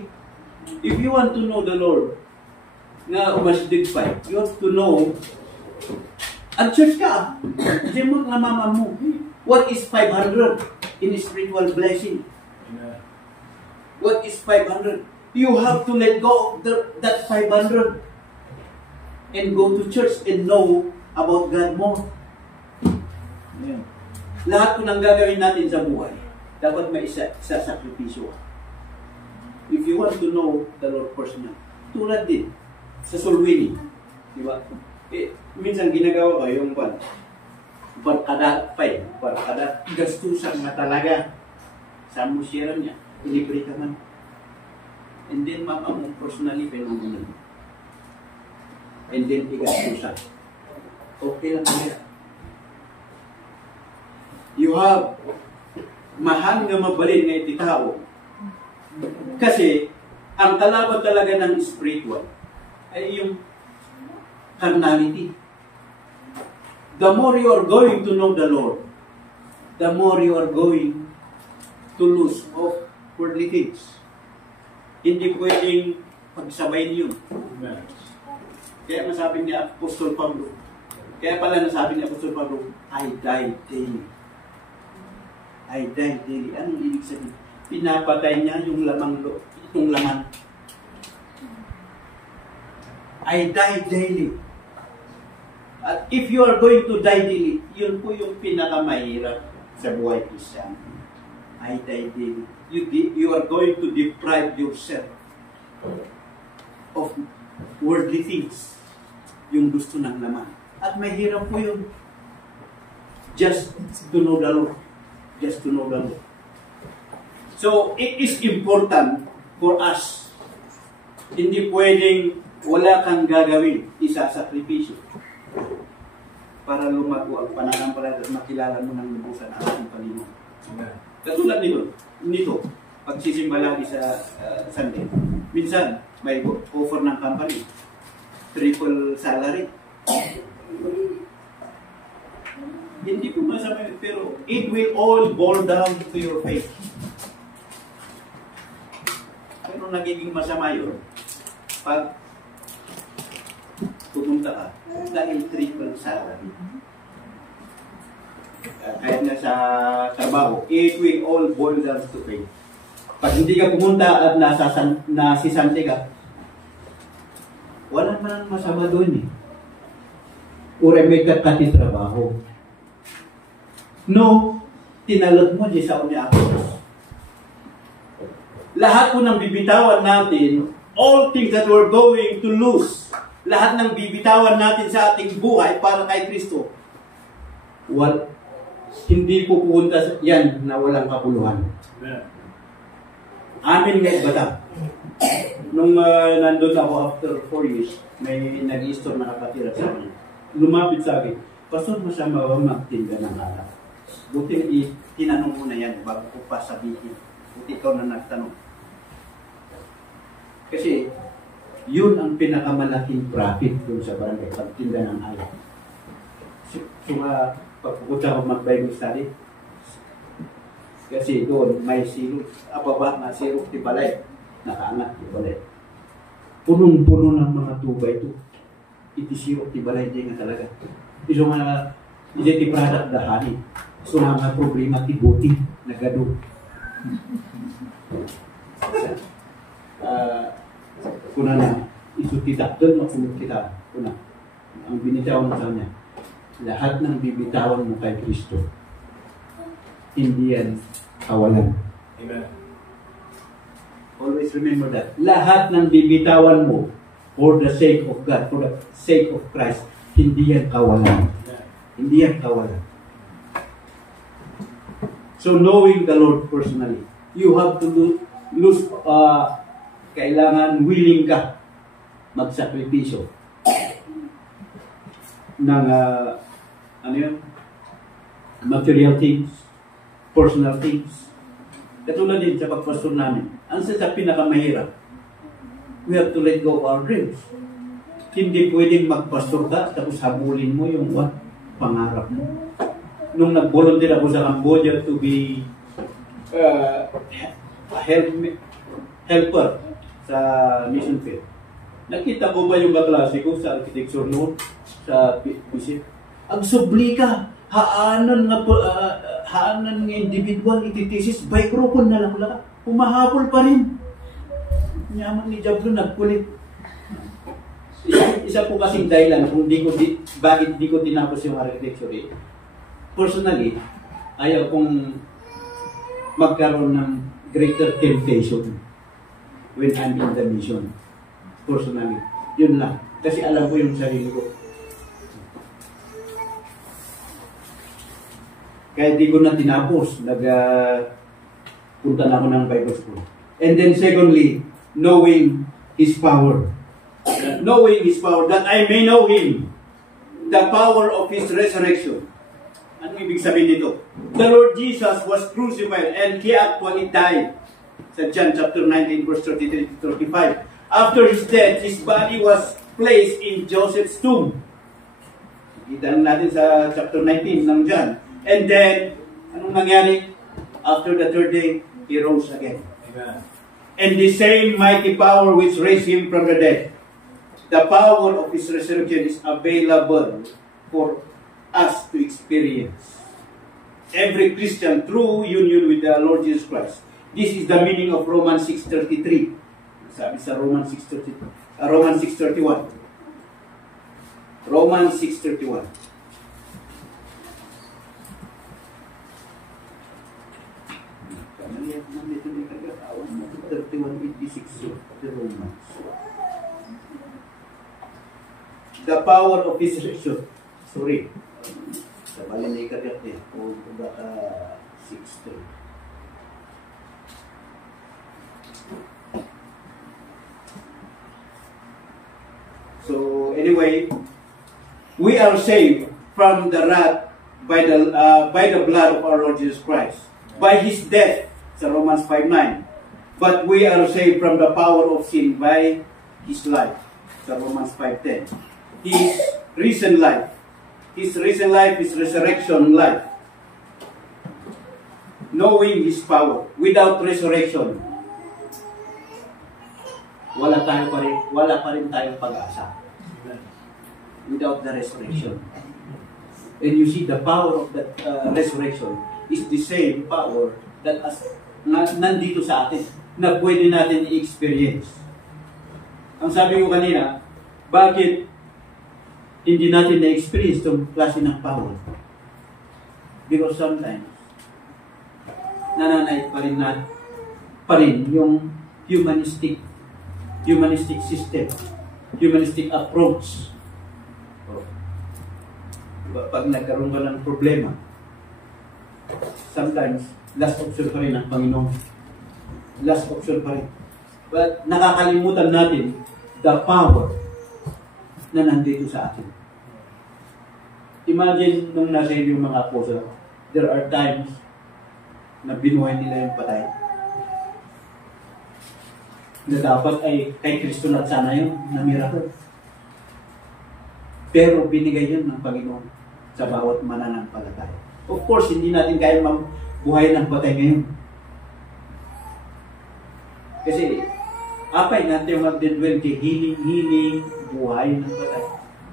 if you want to know the Lord, nga umasdig pa, you have to know, at church ka, diyan mo nga mama mo, what is 500 in spiritual blessing? What is 500? You have to let go of that 500 and go to church and know about God more. Yeah. Lahat po ng gagawin natin sa buhay, dapat may sakripisyo. If you want to know the Lord personally, tulad din sa soul winning. Di ba? Minsan ginagawa ko yung barkada, gastusan na talaga. Sa musyeran niya, libre ka man. And then, mama mo personally, phenomenal. And then, igastusan. Okay lang kaya. You have mahal nga mabalin nga ititao. Kasi, ang kalaban talaga ng spiritual ay yung carnality. The more you are going to know the Lord, the more you are going to lose of worldly things. Hindi pwedeng pagsabayin yun. Kaya nasabi ni Apostol Pablo, nasabi ni Apostol Pablo, I die daily. I die daily. Anong ibig sabihin? Pinapatay niya yung itong laman. I die daily. At if you are going to die daily, yun po yung pinakamahirap sa buhay Christian. I die daily. You are going to deprive yourself of worldly things. Yung gusto ng laman. At mahirap po yun. Just to know the Lord. Just to know the Lord. So, it is important for us. Hindi pwedeng wala kang gagawin, isasakripisyo para lumago ang pananampalataya at makilala mo ng lubusan ang ating Panginoon. Katulad nito, pagsisimba lagi sa Sunday. Minsan, may offer ng company, triple salary. Hindi ko masabi, pero it will all boil down to your faith. Pero nagiging masama yun pag pumunta ka dahil triple salary. Kahit na sa trabaho, it will all boil down to faith. Pag hindi ka pumunta at nasisante ka, wala man masama doon eh. Ure may kati trabaho. No, tinalot mo di sa unya ako. Lahat po ng bibitawan natin, all things that we're going to lose lahat ng bibitawan natin sa ating buhay para kay Kristo, hindi po pupunta yan na walang kapuluhan. Amin nga bata. Nung nandun ako after 4 years, may nag-i-store na nakatira sa akin. Lumapit sa akin, Pastor, masama ba magtinda ng alak? Buti tinanong mo na yan bago ko pa sabihin. Buti ikaw na nagtanong. Kasi, yun ang pinakamalaking profit dun sa barangay, pagtinda ng alak. So, pagpupunta ako mag-Bible study, kasi doon may sirok, ababa na sirok tibalay, nakaangat tibalay. Punong-puno ng mga tuba ito. Iti sirok tibalay, di nga talaga. Ito nga, iti product dahani. So nga problema ti buti, nagado. Kuna na, iso kita, doon makulog kita. Kuna, ang binitawan mo sa kanya, lahat ng bibitawan mo kay Kristo, hindi yan kawalan. Amen. Always remember that. Lahat ng bibitawan mo for the sake of God, for the sake of Christ, hindi yan kawalan. Hindi yan kawalan. So knowing the Lord personally, you have to lose, kailangan willing ka magsakripisyo ng material things, personal things. Katulad din sa pagpastor namin, ang sa pinakamahirap, we have to let go of our dreams. Hindi pwedeng magpastor ka, tapos habulin mo yung pangarap mo. Nung nag-volunteer ako sa Cambodia to be a helper sa mission field, nakita ko ba yung kaklase ko sa architecture noon, sa visit? Ang subli ka, haanan ng individual ititesis, by grupo na lang wala ka. Humahabol pa rin. Nyaman ni Jablo nagkulit. Isa po kasing dahilan kung bakit di ko tinapos yung architecture. Personally, ayaw kong magkaroon ng greater temptation when I'm in the mission. Personally. Yun lang. Kasi alam ko yung sarili ko. Kaya di ko na tinapos. Punta na ako ng Bible school. And then secondly, knowing His power. Knowing His power, that I may know Him. The power of His resurrection. Ano ibig sabihin nito? The Lord Jesus was crucified and He actually died. Sa John chapter 19 verse 33-35. After His death, His body was placed in Joseph's tomb. Kita natin sa chapter 19 ng John. And then, anong nangyari? After the third day, He rose again. Amen. And the same mighty power which raised Him from the dead, the power of His resurrection is available for us to experience. Every Christian through union with the Lord Jesus Christ. This is the meaning of Romans 6:33. Sabi sa Romans 6:31. Romans 6:31. The power of His resurrection. Sorry. Sa bali na ikagat niya. O baka 6:3. So anyway, we are saved from the wrath by the blood of our Lord Jesus Christ, by His death, sa Romans 5:9. But we are saved from the power of sin by His life, sa Romans 5:10. His risen life, His resurrection life. Knowing His power, without resurrection, wala pa rin tayong pag-asa. Without the resurrection. And you see, the power of that resurrection is the same power that nandito sa atin, na pwede natin i-experience. Ang sabi ko kanina, bakit hindi natin na-experience itong klase ng power? Because sometimes, nananay pa rin yung humanistic system humanistic approach. Pag nagkaroon ka ng problema, sometimes, last option pa rin ang Panginoon. Last option pa rin. But nakakalimutan natin the power na nandito sa atin. Imagine nung nasa yung mga apostle, there are times na binuhay nila yung patay. Na dapat ay kay Kristo na sana yun, na miracle. Pero binigay yun ng Panginoon sa bawat mananampalataya. Of course, hindi natin kaya mabuhay ng patay ngayon. Kasi, apay natin yung magdedwell kay healing, buhay ng patay.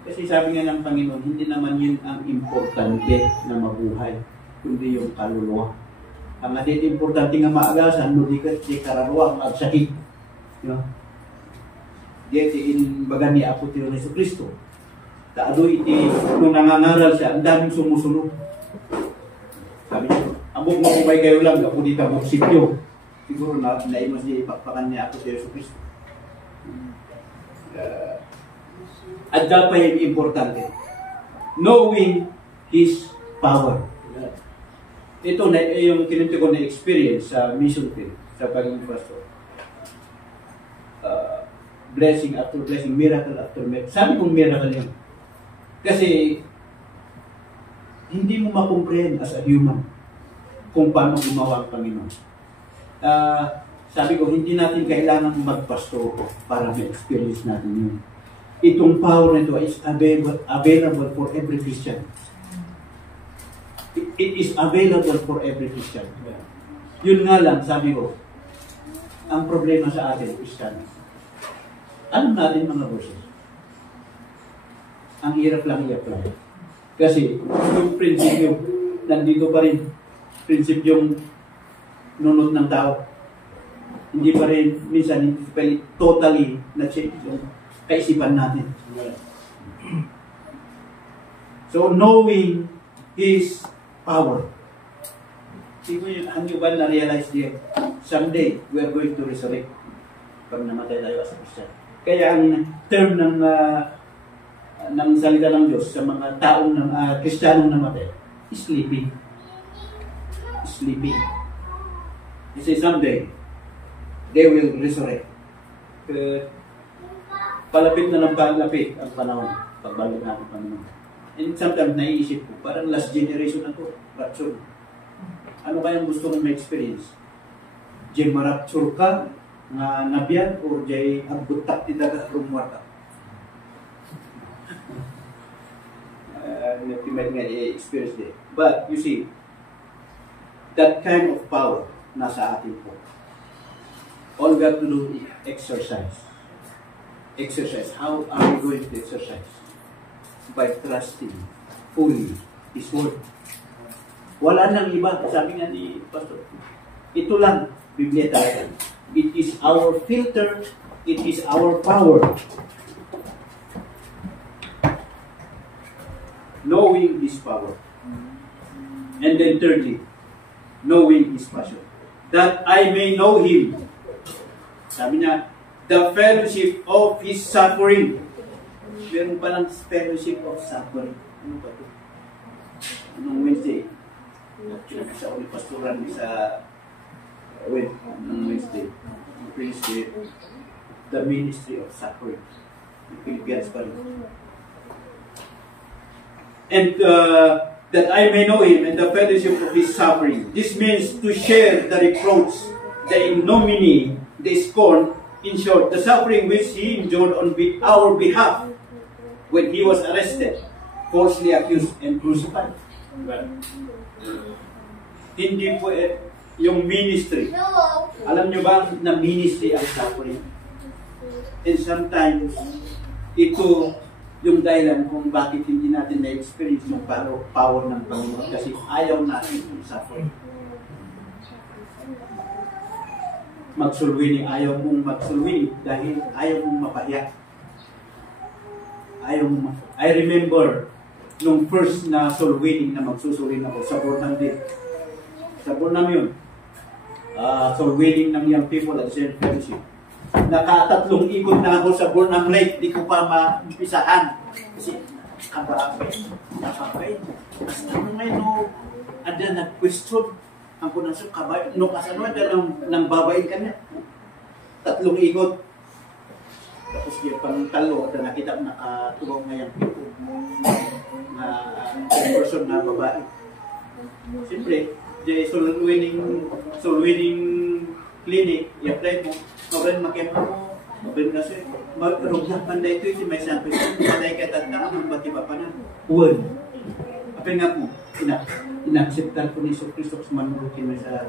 Kasi sabi nga ng Panginoon, hindi naman yun ang importante na mabuhay, kundi yung kaluluwa. Ang atit importante nga maagasan, no di karaluwa, magsakit. You know? Di baga ni Apo Tiro na Kristo. Taado iti, nung nangangaral siya, ang daming sumusunod. Sabi niya, amok makubay kayo lang, ako di tabok sityo. Siguro naimas niya ipakpakan niya Apo Tiro sa Kristo. At dapat yung importante, knowing His power. Ito na yung kinunti ko na experience sa mission field, sa pagiging pastor. Blessing after blessing, miracle after miracle. Sabi kong miracle yun. Kasi, hindi mo makomprehend as a human kung paano gumawa ang Panginoon. Sabi ko, hindi natin kailangan magpastor para ma-experience natin yun. Itong power na ito is available for every Christian. It is available for every Christian. Yun nga lang, sabi ko, ang problema sa atin, Christian, alam natin mga verses. Ang hirap lang i-apply. Kasi, yung prinsipyo, nandito pa rin. Prinsipyong nunod ng tao. Hindi pa rin, minsan, hindi pa rin totally na-change yung kaisipan natin. So, knowing His power. Hindi ba na-realize niya? Someday, we are going to resurrect pag namatay tayo as a Christian. Kaya ang term ng salita ng Diyos sa mga taong Kristiyanong namatay, sleeping. Sleeping. Kasi someday, they will resurrect. Palapit na ng palapit ang panahon, pagbalik natin Panginoon. And sometimes naiisip ko, parang last generation na to, rapture. Ano kayang gusto mong ma-experience? Jay marapture ka, nga nabiyan, or jay agbutak ti dagat rumwarta? Nagtimad nga i-experience din. But, you see, that kind of power nasa atin po. All we have to do is exercise. Exercise. How are we going to exercise? By trusting fully His Word. Wala nang iba. Sabi nga ni Pastor, ito lang, Biblia talaga. It is our filter. It is our power. Knowing His power. And then thirdly, knowing His passion. That I may know Him. Sabi niya, the fellowship of His suffering. Meron palang fellowship of suffering. Ano ba ito? Anong Wednesday? Sa ulit pastoran sa Wednesday. Wednesday. The ministry of suffering. Philippians pa rin. And that I may know Him and the fellowship of His suffering. This means to share the reproach, the ignominy, the scorn, in short, the suffering which He endured on our behalf when He was arrested, falsely accused, and crucified. Hindi po yung ministry. Alam nyo ba na ministry ang suffering? And sometimes, ito yung dahilan kung bakit hindi natin na-experience yung power ng Panginoon kasi ayaw natin yung suffering. Magsulwini, ayaw mong magsulwini dahil ayaw mong mapahiya. I remember nung first na soul winning na magsusulin ako sa Bornham din. Sa Bornham yun. Soul winning ng young people at the same fellowship. Nakatatlong ikot na ako sa Burnham Lake, di ko pa maumpisahan. Kasi, nakabay. Kasi ano ngayon, no, ada nag-question. Ang punasok, kabay, no, kasano, ada nang babayin ka niya. 3 ikot. Tapos yung pang-talo, ada nakita nakatulong ngayon na person na babae. Siyempre, di soul winning clinic, i-apply mo, mabayin makita mo, mabayin kasi, marugnak man na ito, may sample, patay ka tatna, ang batiba pa na. Uwan. Apel nga mo, ina-acceptan ko ni Iso Cristo sa manurutin mo sa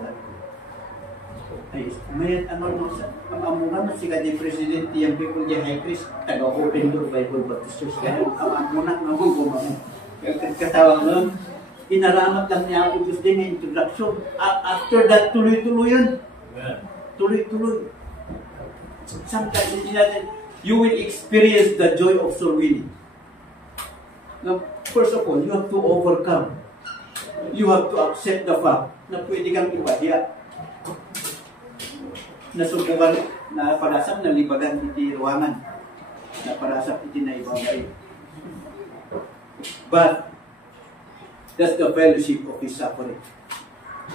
ay, may ano sa amungan man siya di presidente yung people di high priest taga open door Bible Baptist Church kaya amungan na gumamo katawag nun inaramat lang niya ako Diyos din yung introduction after that tuloy-tuloy yun tuloy-tuloy sometimes you will experience the joy of soul winning. Now, first of all, you have to overcome. You have to accept the fact na pwede kang ipadya. Nasubukan na parasap na libagan iti ruangan. Na parasap iti na ibabay. But, that's the fellowship of His suffering.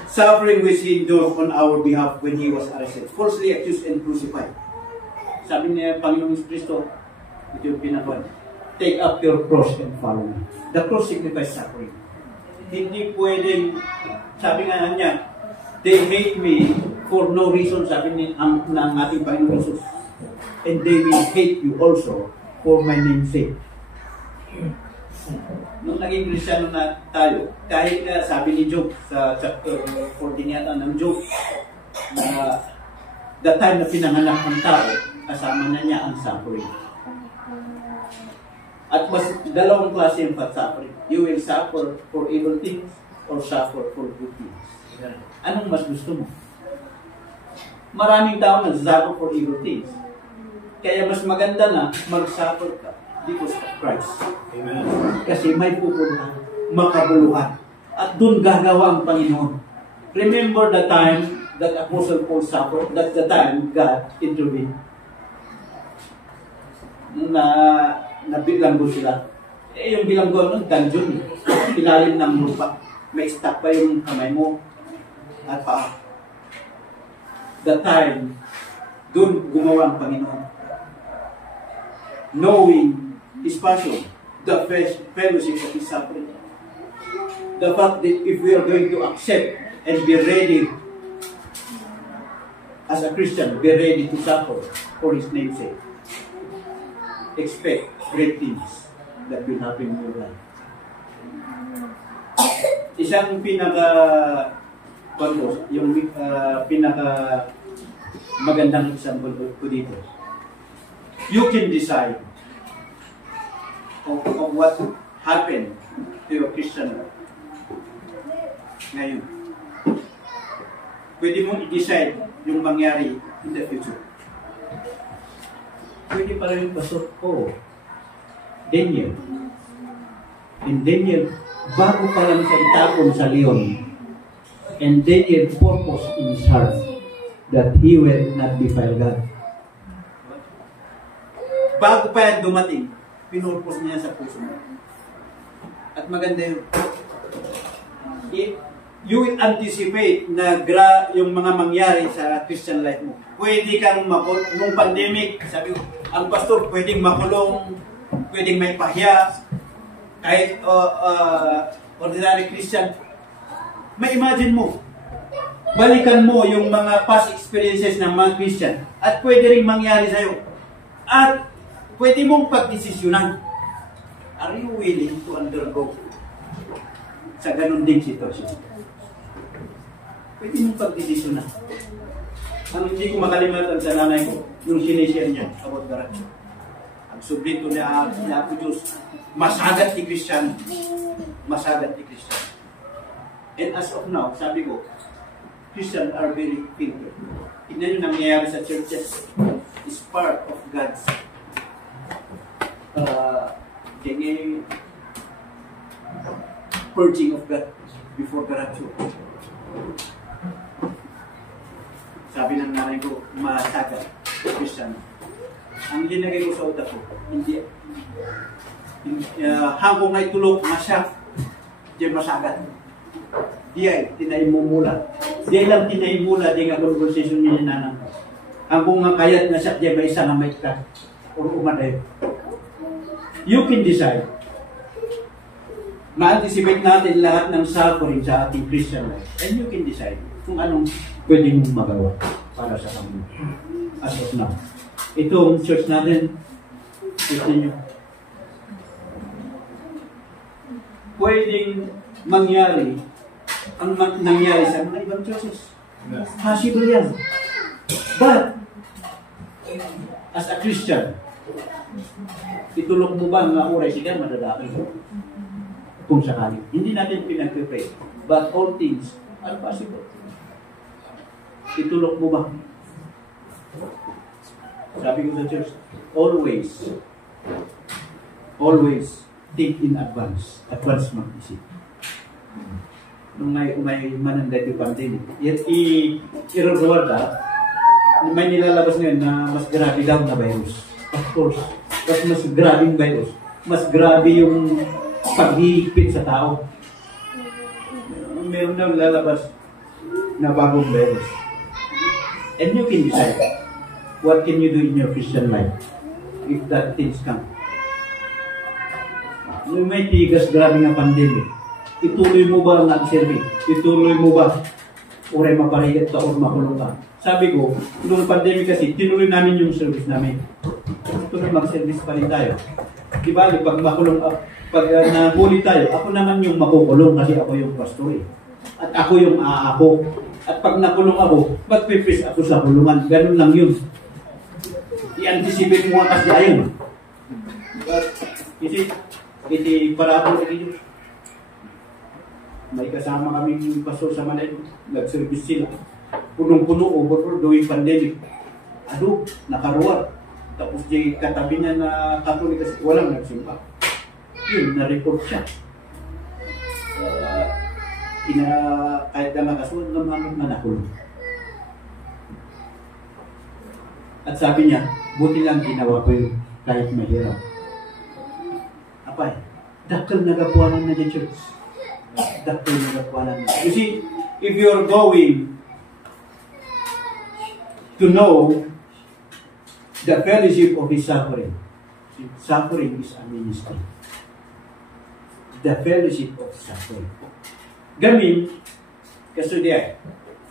Suffering which He endured on our behalf when He was arrested, falsely accused and crucified. Sabi niya, Panginoong Kristo, ito yung pinakon, take up your cross and follow me. The cross signifies suffering. Hindi pwedeng, sabi nga niya, they hate me for no reason, sabi ng ating Panginoong Jesus. And they will hate you also for my name's sake. Nung naging Kristyano na tayo, kahit sabi ni Job sa chapter 14 yata ng Job, na the time na pinanganak ng tao, kasama na niya ang suffering. At mas dalawang klase yung suffering. You will suffer for evil things or suffer for good things. Anong mas gusto mo? Maraming tao nag-suffer for evil things. Kaya mas maganda na mag-suffer ka because of Christ. Amen. Kasi may pupunta, makabuluhan. At doon gagawa ang Panginoon. Remember the time that Apostle Paul suffered, that's the time God intervened. Na bilanggo sila. Yung bilanggo nun, dungeon. Ilalim ng lupa. May stuck pa yung kamay mo at paa. The time, doon gumawa ang Panginoon. Knowing His passion, the fellowship of His suffering. The fact that if we are going to accept and be ready as a Christian, be ready to suffer for His name's sake. Expect great things that will happen in your life. Isang yung pinaka magandang example ko dito. You can decide of what happened to your Christian life ngayon. Pwede mong i-decide yung mangyari in the future. Pwede pala yung pastor ko, Daniel. And Daniel, bago pa lang siya itapon sa leon, and Daniel purpose in his heart that he will not defile God. Bago pa yan dumating, pinurpose niya sa puso mo. At maganda yun. You will anticipate na yung mga mangyari sa Christian life mo. Pwede kang nung pandemic, sabi ko, ang pastor pwedeng makulong, pwedeng may pahiya, kahit ordinary Christian. May imagine mo, balikan mo yung mga past experiences ng mga Christian at pwede rin mangyari sa'yo. At pwede mong pagdesisyonan. Are you willing to undergo sa ganun din sitwasyon? Pwede mong pagdesisyonan. Ang hindi ko makalimutan sa nanay ko, yung sinishare niya about Garacho. Ang sublito niya po Diyos, masagat ni Christian. Masagat ni Christian. And as of now, sabi ko, Christians are very filtered. Tignan yung nangyayari sa churches is part of God's purging of God before Garacho. Sabi ng nanay ko, masagat. Christian. Ang linagay ko sa utak ko, hindi, hanggang ay tulog, masya, di masagat. Di ay, tinaimumula. Di lang tinaimula, di nga conversation niya nanang. Hanggang nga kayat na siya, di ba isa na may ka, or umaday. You can decide. Ma-anticipate natin lahat ng suffering sa ating Christian life. And you can decide kung anong pwede mong magawa para sa kanila. As of now. Itong church natin, ito nyo. Pwedeng mangyari ang nangyari sa mga ibang churches. Possible yan. But, as a Christian, itulog mo ba nga oray siya madadaki? Kung sakali. Hindi natin pinag-pray. But all things are possible. Itulog mo ba? Sabi ko sa church, always think in advance. Advance mag-isip. Nung may mananday yung pandemic, i-reward may nilalabas ngayon na mas grabe daw na virus. Of course. Mas grabing virus. Mas grabe yung paghihigpit sa tao. Meron na lalabas na bagong virus. And you can decide what can you do in your Christian life if that things come. Nung may tigas grabe nga pandemic, ituloy mo ba ang nag-serving? Ituloy mo ba? Uray maparigat ka o makulong ka? Sabi ko, nung pandemic kasi, tinuloy namin yung service namin. Tuloy mag-service pa rin tayo. Diba, pag makulong, pag nahuli tayo, ako naman yung makukulong kasi ako yung pastor eh. At ako yung aako. At pag nakulong ako, magpipis ako sa kulungan. Ganun lang yun. I-anticipate mo nga kasi ayun. But, iti para ako lagi yun. May kasama kaming pastor sa Manila. Nag-service sila. Punong-puno, overall, doing pandemic. Nakaruwar. Tapos di katabi niya na Katolik kasi walang nagsimba. Yun, na-report siya. Kahit na nakasunod naman nakulong. At sabi niya, buti lang ginawa ko yun kahit mahirap. Apay, dakal nagapuanan na dyan, church. Dakal nagapuanan na. You see, if you're going to know the fellowship of His suffering is a ministry. The fellowship of suffering. Gamin, kasudiya,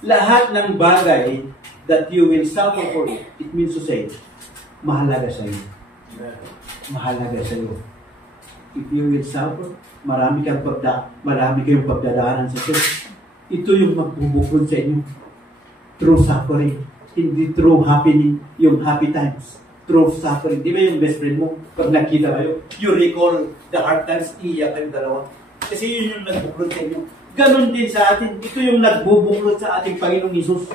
lahat ng bagay that you will suffer for it means to say, mahalaga sa iyo. Mahalaga sa iyo. If you will suffer, marami kayong pagdadaanan sa church. Ito yung magbubuklod sa inyo. Through suffering. Hindi through happening, yung happy times. Through suffering. Di ba yung best friend mo, pag nakita kayo, you recall the hard times, iiyak kayong dalawa. Kasi yun yung nagbubuklod sa inyo. Ganon din sa atin. Ito yung nagbubuklod sa ating Panginoong Hesus.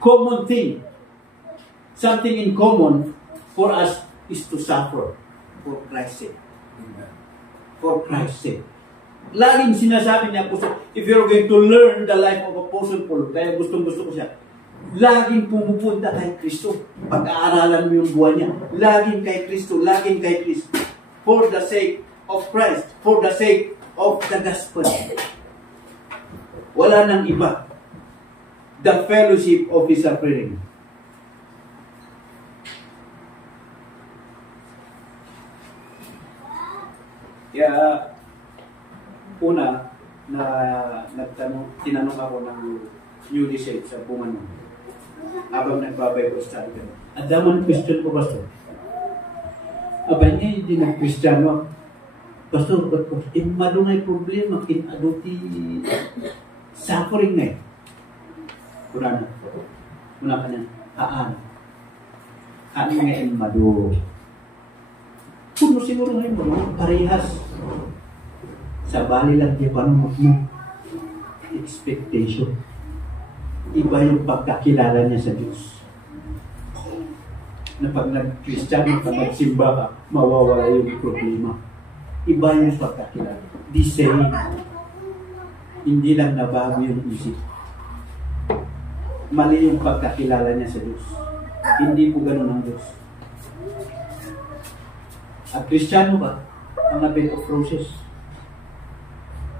Common thing. Something in common for us is to suffer for Christ's sake. For Christ's sake. Laging sinasabi niya, if you're going to learn the life of Apostle Paul, kaya gustong-gusto ko siya, laging pumupunta kay Kristo. Pag-aaralan mo yung buwan niya. Laging kay Kristo, laging kay Kristo. For the sake of Christ, for the sake of the gospel. Wala nang iba. The fellowship of His suffering. Kaya, una, tinanong ako ng newly saved sa Pumanong. Habang nagbabible study ka. At daman question ko, Pastor. Abay niya, hindi nag-Christiano. Pastor, madungay problema, kinaduti suffering na eh. Una ka na, haan nga yung madu. Puno siguro nga yung madu, parehas. Sa bali lang yung panunod mo. Expectation. Iba yung pagkakilala niya sa Diyos. Na pag nag-Christian, pag nagsimba ka, mawawala yung problema. Iba yung pagkakilala. The same. Hindi lang nabago yung isip. Mali yung pagkakilala niya sa Diyos. Hindi po ganun ang Diyos. At Kristiyano ba? Ang bed of roses.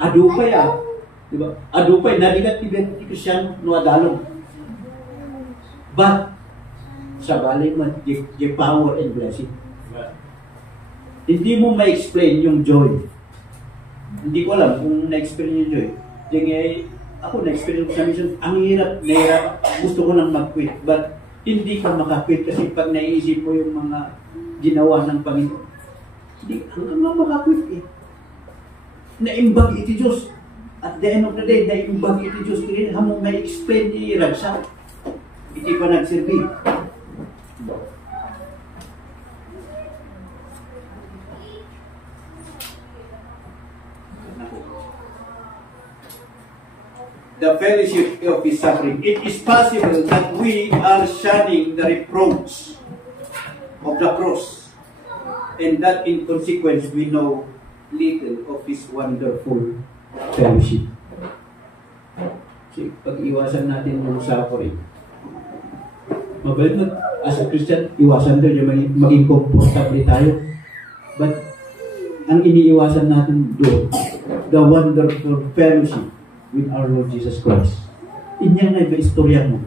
Adupay diba? Adupay, naligat ti Kristiyano, no adalong. But, sa balay mo, the power and blessing. Hindi mo ma-explain yung joy. Hindi ko alam kung na-explain yung joy. Ako na-experience ko sa mission, ang hirap, gusto ko nang mag-quit, but hindi ka makakwit kasi pag naiisip mo yung mga ginawa ng Panginoon, hindi ka makakwit eh. Naimbag iti Diyos. At the end of the day, naimbag iti Diyos. Kaya hamong may explain ni Ragsa. Iti pa nagsilbi. The fellowship of His suffering. It is possible that we are shunning the reproach of the cross, and that in consequence we know little of His wonderful fellowship. So, pag-iwasan natin yung suffering, mabait na, as a Christian, iwasan doon yung maging comfortable tayo. But, ang iniiwasan natin doon, the wonderful fellowship with our Lord Jesus Christ. Inya na iba istorya mo.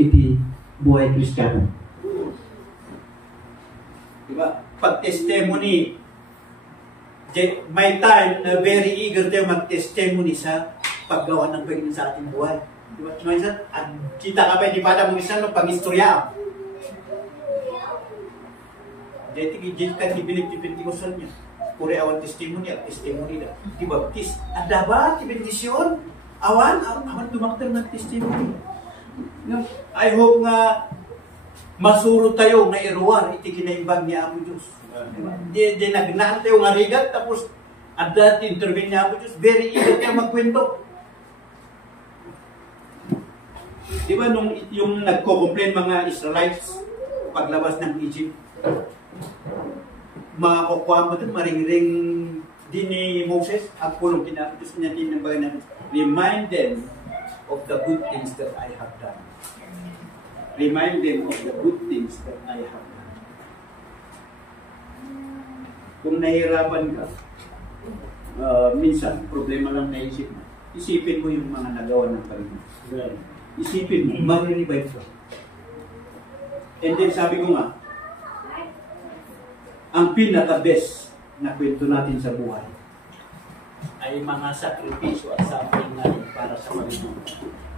Iti buhay Kristiyano. Diba? Pag-testimony, may time na very eager tayo mag-testimony sa paggawa ng Panginoon sa ating buhay. Diba? Minsan, kita ka pa, di ba na mong isa no, pag-istorya. Dito ka tibilip-tibilip ko sa niya. Puri awan testimony na. Di baptis. Ada ba? Tibendisyon? Awan dumakter ng testimony. I hope nga masuro tayo na iruwar iti kinaimbag ni Apo Diyos. Di nagnaan tayo nga rigat tapos ada intervene ni Apo Diyos. Very eager tayo magkwento. Di ba nung yung nagko-complain mga Israelites paglabas ng Egypt, mga kukuha mo doon, maring-ring din ni Moses, at pulong kinapos niya din ng bagay namin. Remind them of the good things that I have done. Remind them of the good things that I have done. Kung nahihirapan ka, minsan, problema lang naisip mo. Isipin mo yung mga nagawa ng Panginoon. Isipin mo, mag-revive ka. And then sabi ko nga, ang pinaka-best na kwento natin sa buhay ay mga sakripisyo at suffering natin para sa Panginoon.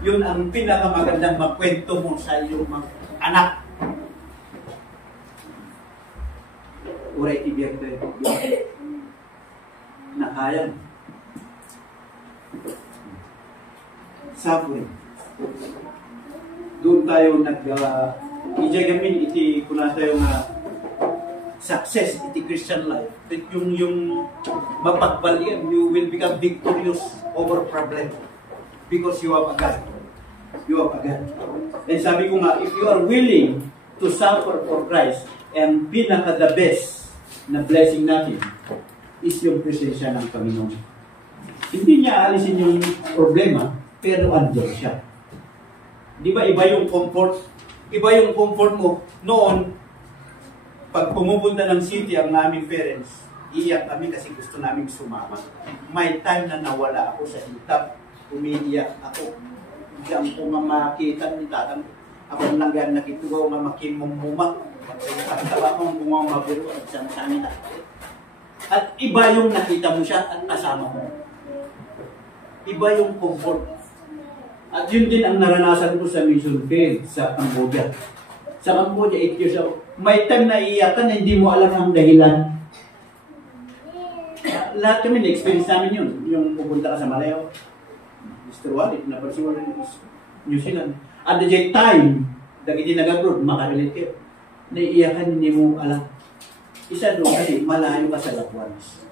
Yun ang pinakamagandang makwento mo sa iyong mga anak. Uray ibig na kaya suffering. Doon tayo ijagamin iti kuna tayo nga success iti Christian life. Yung mapagbalian, you will become victorious over problem because you have a God. You have a God. And sabi ko nga, if you are willing to suffer for Christ, and pinaka the best na blessing natin is yung presensya ng Panginoon. Hindi niya alisin yung problema, pero andun siya. Di ba iba yung comfort? Iba yung comfort mo noon. Pag pumupunta ng city ang naming parents, iiyak kami kasi gusto namin sumama. May time na nawala ako sa hitap, umiiyak ako. Diyan ko mamakitan ni tatang. Ako lang yan nakitugaw nga makimumuma. At taba ko ang bungang mabiro at sa namin. At iba yung nakita mo siya at kasama mo. Iba yung comfort. At yun din ang naranasan ko sa mission field sa Cambodia. Sa Cambodia, 8 years ago. May time na iiyakan na hindi mo alam ang dahilan. Lahat kami na-experience namin yun. Yung pupunta ka sa Malayo, Mr. Wallet, na pursuer New Zealand. At the time, dagiti nag-abroad, makarelate kayo. Naiiyakan, hindi mo alam. Isa doon kasi malayo ka sa loved ones.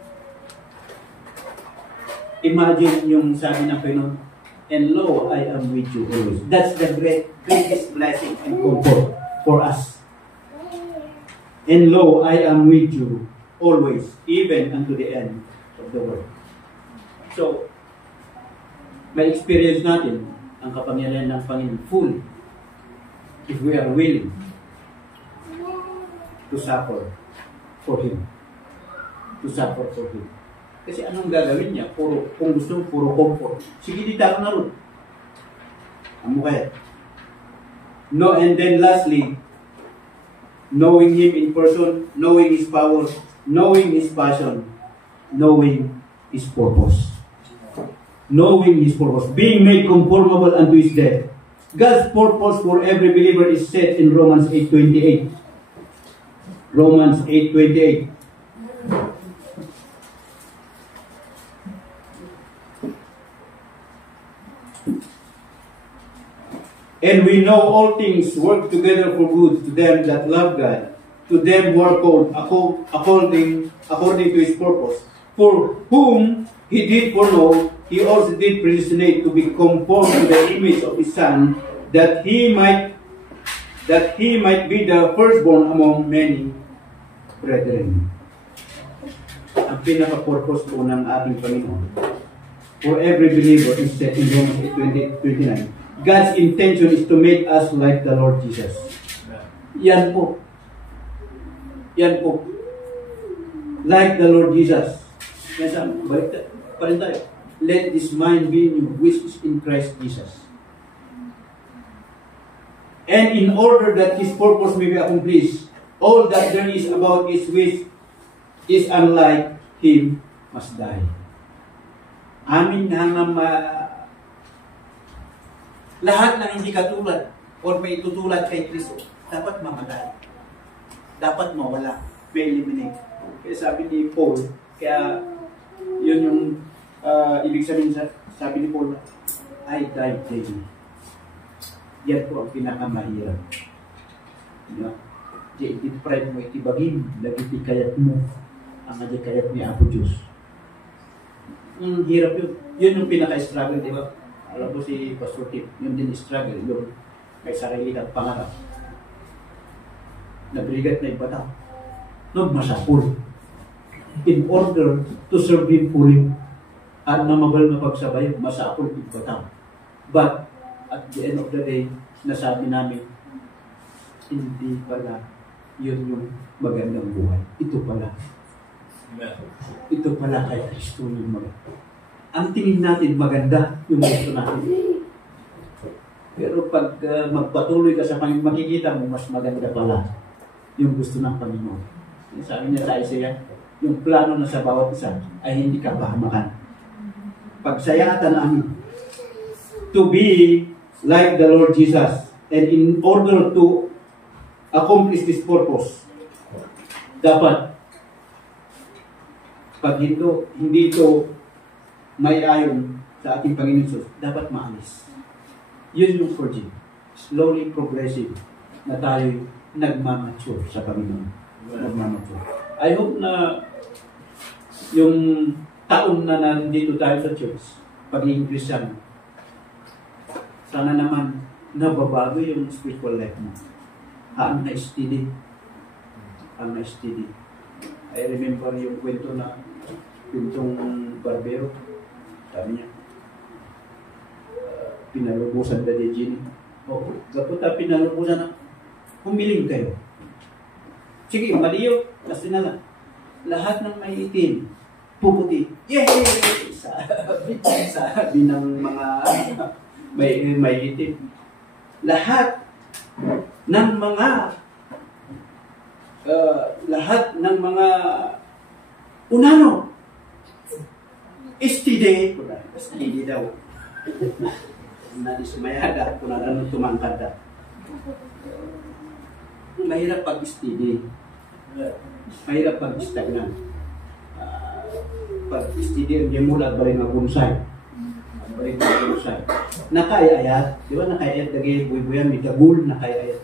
Imagine yung sabi ng Panginoon, and lo, I am with you always. That's the greatest blessing and comfort for us. And lo, I am with you always, even unto the end of the world. So, may experience natin ang kapangyarihan ng Panginoon full if we are willing to suffer for Him. To suffer for Him. Kasi anong gagawin niya? Kung gusto mo, puro comfort. Sige, di tayo na rin. Ano kaya? No, and then lastly, knowing Him in person, knowing His power, knowing His passion, knowing His purpose. Knowing His purpose. Being made conformable unto His death. God's purpose for every believer is set in Romans 8:28. Romans 8:28. And we know all things work together for good to them that love God, to them who are called according to His purpose. For whom He did foreknow, He also did predestinate to be conformed to the image of His Son, that He might be the firstborn among many brethren. Ang pinaka-purpose po ng ating Panginoon for every believer is set in Romans 8:29. God's intention is to make us like the Lord Jesus. Yan po. Yan po. Like the Lord Jesus. Yan sa, balik pa rin tayo. Let this mind be in you, which is in Christ Jesus. And in order that His purpose may be accomplished, all that there is about His which is unlike Him must die. Amin hanggang lahat ng hindi katulad or may tutulad kay Kristo, dapat mamatay. Dapat mawala. May eliminate. Kaya sabi ni Paul, kaya yun yung ibig sabihin sabi ni Paul, I died daily. Yan po ang pinakamahirap. Yeah. Di iti-pride mo itibagin, lagi kayat mo ang kayat ni Apo Diyos. Hirap yun. Yun yung pinaka-struggle, di ba? Alam ko si Pastor Tip, yun din struggle, yun may sarili at pangarap. Nabrigat na ibata. Nagmasapul. In order to serve Him fully at namabal na pagsabay, masapul ibata. But at the end of the day, nasabi namin, hindi pala yun yung magandang buhay. Ito pala. Ito pala kay Kristo yung maganda. Ang tingin natin maganda yung gusto natin. Pero pag magpatuloy ka sa Panginoon, makikita mo mas maganda pala yung gusto ng Panginoon. Sabi niya sa Isaiah, yung plano na sa bawat isa ay hindi ka pahamakan. Pagsayatan namin to be like the Lord Jesus, and in order to accomplish this purpose, dapat pag hindi ito may ayon sa ating Panginoon Jesus, dapat maalis. Yun yung purging. Slowly progressive na tayo nagmamature sa Panginoon. Nagmamature. I hope na yung taon na nandito tayo sa church, pagiging Christian, sana naman nababago yung spiritual life mo. Haan na steady. Haan na steady. I remember yung kwentong barbero. Sabi niya, pinalubusan na di Jenny. Oo, kapag pinalubusan na, humiling kayo. Sige, maliyo, kasi na lang. Lahat ng may itim, puputi. Yay! Sabi ng mga may itim. Lahat ng mga unano, Estide daw. Nadismayada kung anong tumangkad na. Mahirap pag-estide. Mahirap pag-stagnan. Pag-estide, hindi mo lang balik ng bonsai. Balik ng bonsai. Nakayayat. Di ba nakayayat? Dagi buhay-buyan, may dagul, nakayayat.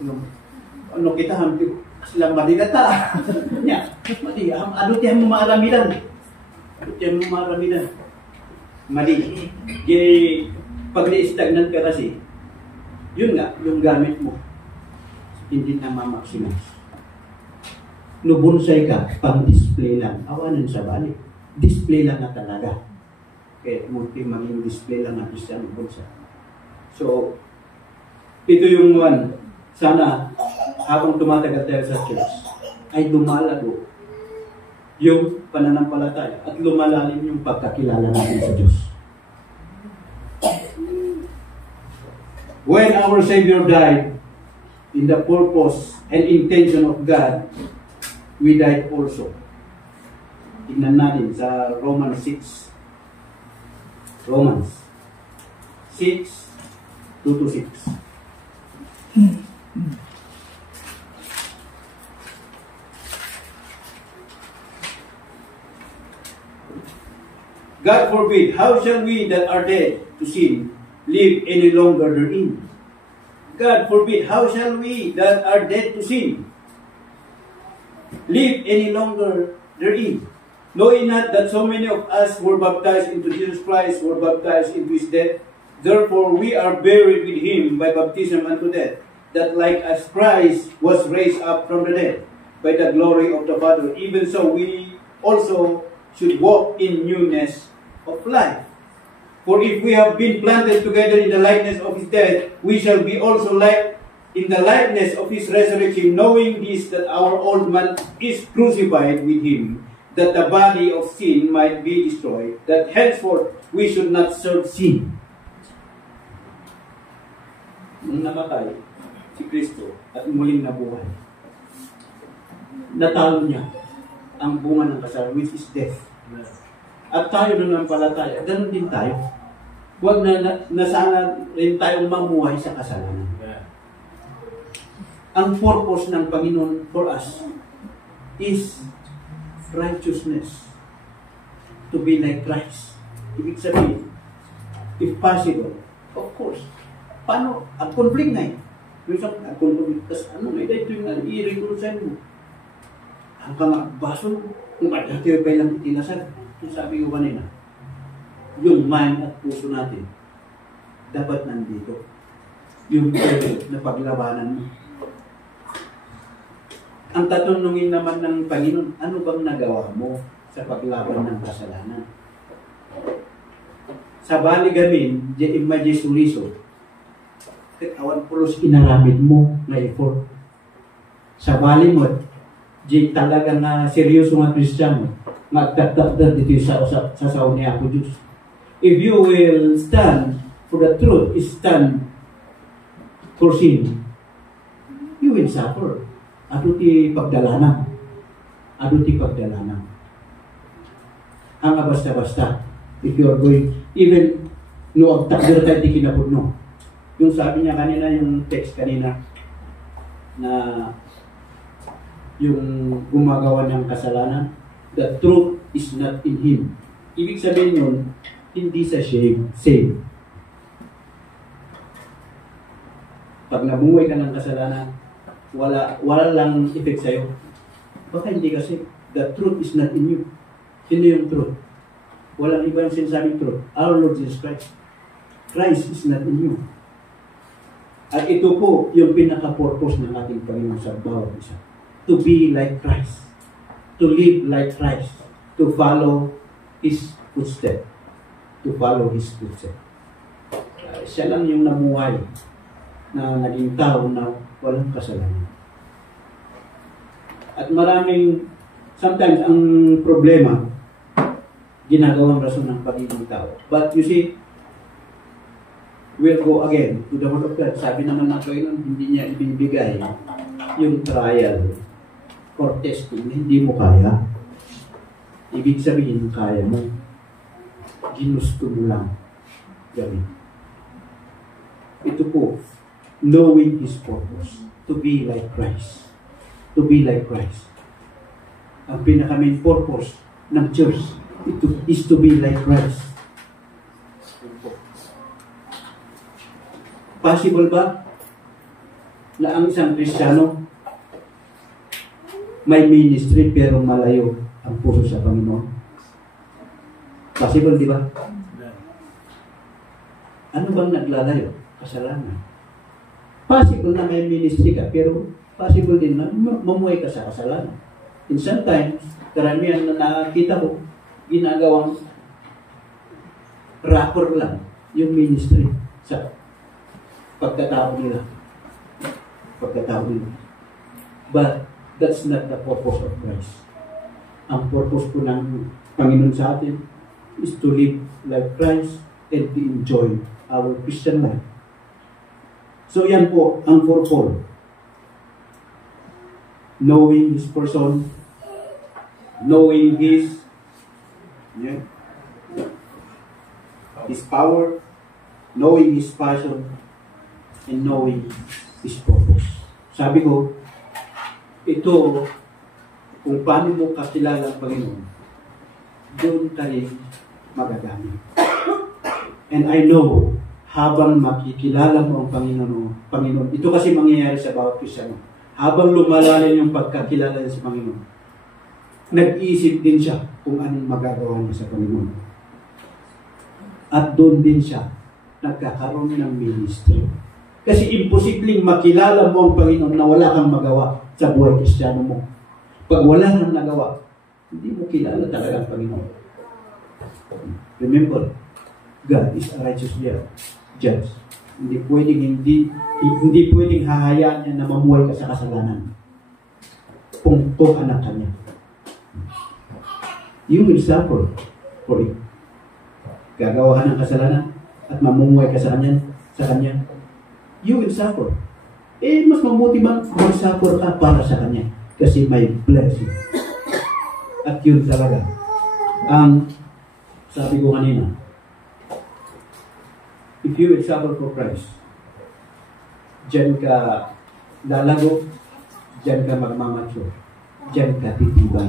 Ano kita, hampir silang madigata. Ano tiyan mo maaramilan? Mali. Kaya pag na-stagnant ka kasi, yun nga, yung gamit mo, hindi na ma-maximize. Nubonsay ka, pang-display lang. Awanan sa balik. Display lang na talaga. Kaya maging display lang na isa ng bonsai. So, ito yung one. Sana, habang tumatagal tayo sa church, ay lumalago yung pananampalataya at lumalalim yung pagkakilala natin sa Diyos. When our Savior died in the purpose and intention of God, we died also. Tingnan natin sa Romans 6. Romans 6, 2-6. God forbid, how shall we that are dead to sin live any longer therein? God forbid, how shall we that are dead to sin live any longer therein? Knowing not that so many of us were baptized into Jesus Christ, were baptized into his death, therefore we are buried with him by baptism unto death, that like as Christ was raised up from the dead by the glory of the Father, even so we also should walk in newness of life. For if we have been planted together in the likeness of his death, we shall be also like in the likeness of his resurrection, knowing this, that our old man is crucified with him, that the body of sin might be destroyed, that henceforth we should not serve sin. Nung namatay si Kristo at muling nabuhay, natalo niya ang bunga ng kasalanan, which is death. At tayo nung nampalataya, ganun din tayo. Huwag na sana rin tayong mamuhay sa kasalanan. Ang purpose ng Panginoon for us is righteousness. To be like Christ. Ibig sabihin, if possible, of course, paano? At conflict na eh. At conflict, tapos ano, ito yung i-recruit mo. Ang kamagbaso, kung dati yung kailang tinasan, yung sabi ko kanina, yung mind at puso natin, dapat nandito. Yung na paglabanan mo. Ang tatanungin naman ng Panginoon, ano bang nagawa mo sa paglaban ng kasalanan? Sa baligamin, di imagine suliso, awan pulos inaramid mo na effort. Sa bali mo, di talaga na seryoso nga Kristiyano, magtatagdad dito sa sasaw niya ako Diyos. If you will stand for the truth, stand for sin, you will suffer. Ado ti pagdalanan. Ado ti pagdalanan. Ang basta-basta, if you are going, even no agtakdir tayo ti kinapudno. Yung sabi niya kanina, yung text kanina, na yung gumagawa ng kasalanan, the truth is not in him. Ibig sabihin yun, hindi sa save. Pag nabuhay ka ng kasalanan, wala lang effect sa'yo. Baka hindi kasi, the truth is not in you. Sino yung truth? Walang iba yung sinasabing truth. Our Lord Jesus Christ. Christ is not in you. At ito po yung pinaka-purpose ng ating Panginoon sa bawat isa. To be like Christ. To live like Christ. To follow His footsteps. To follow His footsteps. Siya lang yung namuhay na naging tao na walang kasalanan. At maraming, sometimes ang problema, ginagawang rason ng pagiging tao. But you see, we'll go again to the Word of God. Sabi naman ng Panginoon, hindi niya ibibigay yung trial or testing na hindi mo kaya. Ibig sabihin, kaya mo. Ginusto mo lang gawin. Ito po, knowing His purpose, to be like Christ. To be like Christ. Ang pinaka-main purpose ng church is to be like Christ. Possible ba na ang isang Kristiyano may ministry pero malayo ang puso sa Panginoon? Possible, di ba? Ano bang naglalayo? Kasalanan. Possible na may ministry ka, pero possible din na mamuhay ka sa kasalanan. And sometimes, karamihan na nakakita ko, ginagawang rapper lang yung ministry sa pagkatao nila. But That's not the purpose of Christ. Ang purpose po ng Panginoon sa atin is to live like Christ and to enjoy our Christian life. So yan po ang purpose. Knowing His person, knowing His power, knowing His passion, and knowing His purpose. Sabi ko, ito, kung paano mo kakilala ang Panginoon, doon tayo magagamit. And I know, habang makikilala mo ang Panginoon, ito kasi mangyayari sa bawat Kristiyano. Habang lumalalim yung pagkakilala niya sa Panginoon, nag-iisip din siya kung anong magagawa niya sa Panginoon. At doon din siya nagkakaroon ng ministry. Kasi imposibleng makilala mo ang Panginoon na wala kang magawa sa buhay Kristiyano mo. Pag wala kang nagawa, hindi mo kilala talaga ang Panginoon. Remember, God is a righteous judge. Hindi pwedeng hahayaan niya na mamuhay ka sa kasalanan. Kung anak ka niya. You will suffer for it. Gagawa ka ng kasalanan at mamumuhay ka sa kanya, you will suffer. Mas mabuti bang mag-suffer ka para sa kanya? Kasi may blessing. At yun talaga. Ang sabi ko kanina, if you will suffer for Christ, dyan ka lalago, dyan ka magmamature, dyan ka titibay.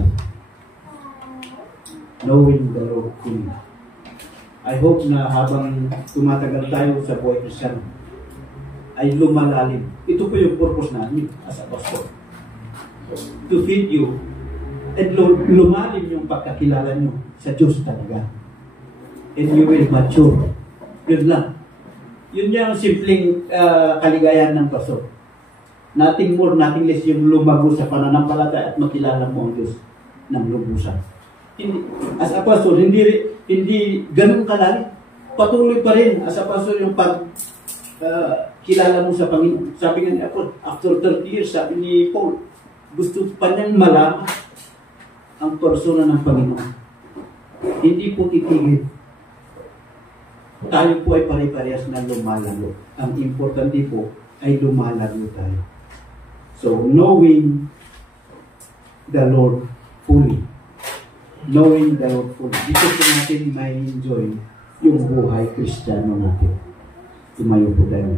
Knowing the Lord fully. I hope na habang tumatagal tayo sa buhay Kristiyano, ay lumalalim. Ito po yung purpose namin as a pastor. To feed you and lumalim yung pagkakilala nyo sa Diyos talaga. And you will mature. Yun lang. Yun yung simpleng kaligayahan ng pastor. Nothing more, nothing less yung lumago sa pananampalataya at makilala mo ang Diyos ng lubusan. As a pastor, hindi ganun kalalim. Patuloy pa rin as a pastor yung kilala mo sa Panginoon. Sabi nga ni Paul, after 30 years, sabi ni Paul, gusto pa niyang malaman ang persona ng Panginoon. Hindi po titigil. Tayo po ay pare-parehas na lumalago. Ang importante po ay lumalago tayo. So, knowing the Lord fully. Knowing the Lord fully. Dito po natin may enjoy yung buhay Kristiyano natin. Tumayo po tayo.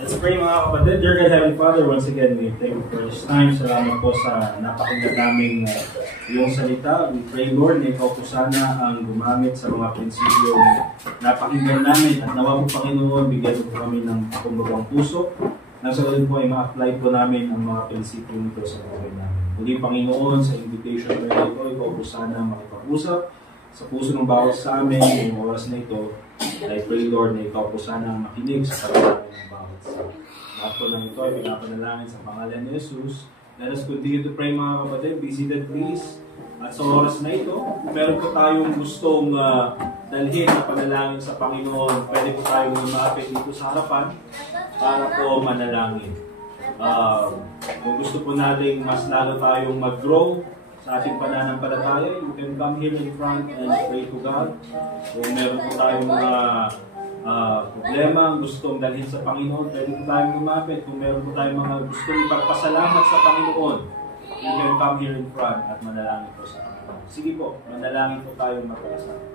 Let's pray mga kapatid. Dear God, Heavenly Father, once again, we thank you for this time. Salamat po sa napakinggan naming iyong salita. We pray, Lord, na ikaw po sana ang gumamit sa mga prinsipyo napakinggan namin. At nawa po, Panginoon, bigyan po kami ng kumbabang puso. Nang sa galing po ay ma-apply po namin ang mga prinsipyo nito sa buhay namin. Muli, Panginoon, sa invitation na ito, ikaw po sana makipag-usap sa puso ng bawat sa amin ngayong oras na ito. I pray, Lord, na ikaw po sana makinig sa karanasan ng bawat sa amin. Lahat po ng ito ay pinapanalangin sa pangalan ni Jesus. Let us continue to pray, mga kapatid. Be seated, please. At sa oras na ito, meron po tayong gustong dalhin na panalangin sa Panginoon. Pwede po tayong lumapit dito sa harapan para po manalangin. Kung gusto po natin mas lalo tayong mag-grow sa ating pananampalataya, you can come here in front and pray to God. Kung meron po tayong mga problema, gustong dalhin sa Panginoon, pwede po tayong lumapit. Kung meron po tayong mga gustong ipagpasalamat sa Panginoon, you can come here in front at manalangin po sa Panginoon. Sige po, manalangin po tayong magpasalamat.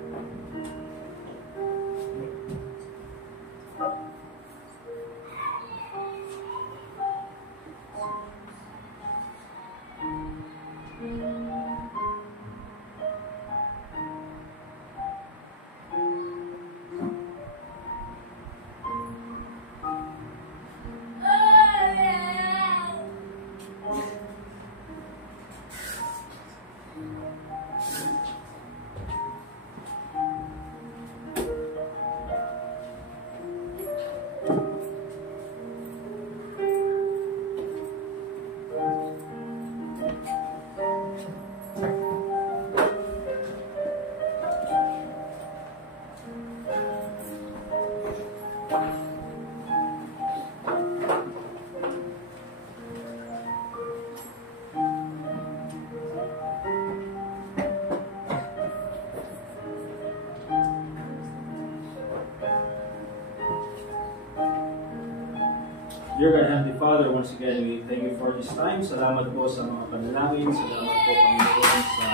Dear God, Heavenly Father, once again, we thank you for this time. Salamat po sa mga panalangin. Salamat po, Panginoon, sa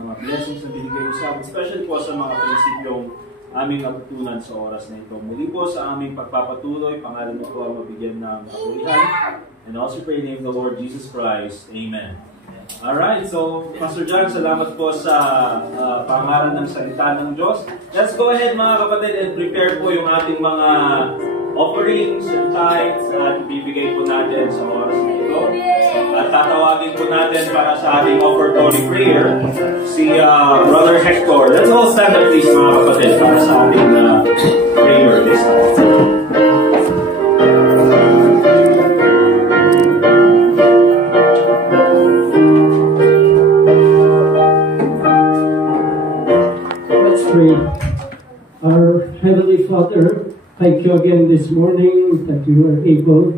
mga blessings na binigay mo sa amin. Especially po sa mga prinsipyong aming natutunan sa oras na ito. Muli po sa aming pagpapatuloy, pangalan mo po ang mabigyan ng kapulihan. And also pray in the name of the Lord Jesus Christ. Amen. Alright, so Pastor John, salamat po sa pangalan ng salita ng Diyos. Let's go ahead mga kapatid and prepare po yung ating mga offerings and tithes at ibibigay po natin sa oras na ito. At tatawagin po natin para sa ating offertory prayer si Brother Hector. Let's all stand up please mga kapatid para sa ating prayer this time. Our Heavenly Father, thank you again this morning that we were able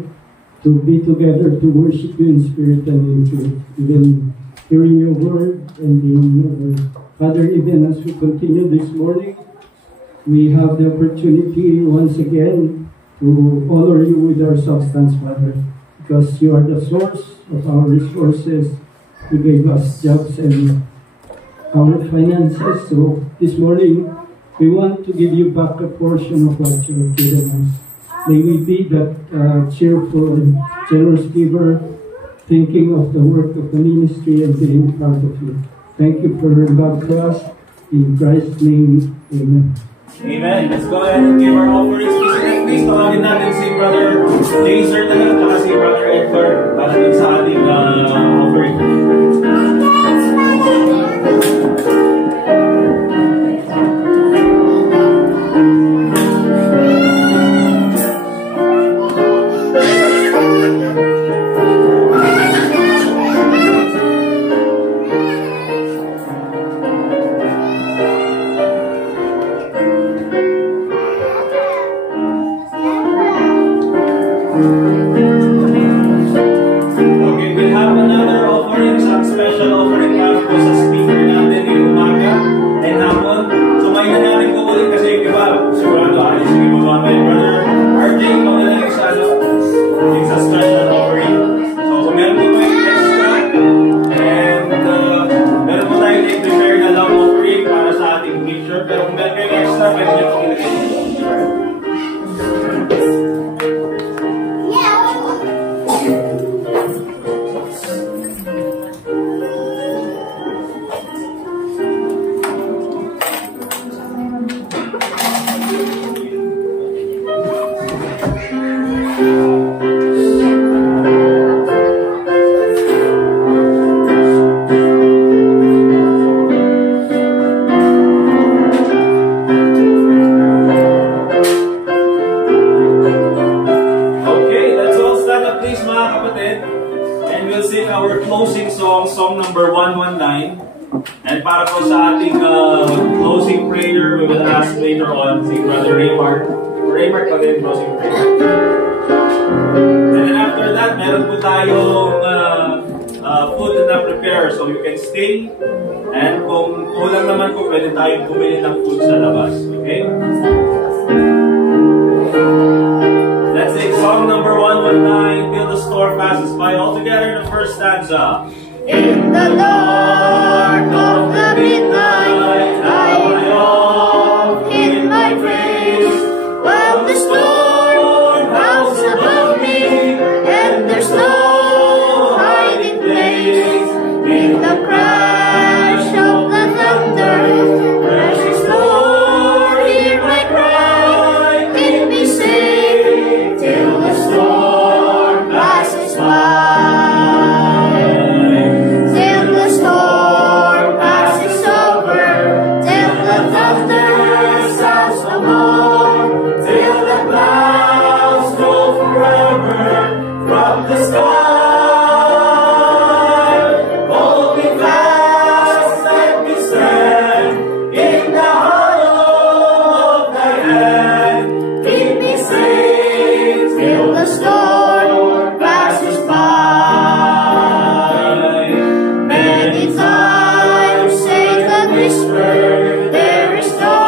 to be together to worship you in spirit and in truth, even hearing your word and being your word. Father, even as we continue this morning, we have the opportunity once again to honor you with our substance, Father, because you are the source of our resources. You gave us jobs and our finances. So this morning, we want to give you back a portion of what you have given us. May we be that cheerful and generous giver, thinking of the work of the ministry and being proud of you. Thank you for your love to us. In Christ's name, amen. Amen. Let's go ahead and give our offerings. Please tawagin natin si Brother Jaser talaga at si Brother Edgar para din sa ating offering. Many times Satan whispered, there is no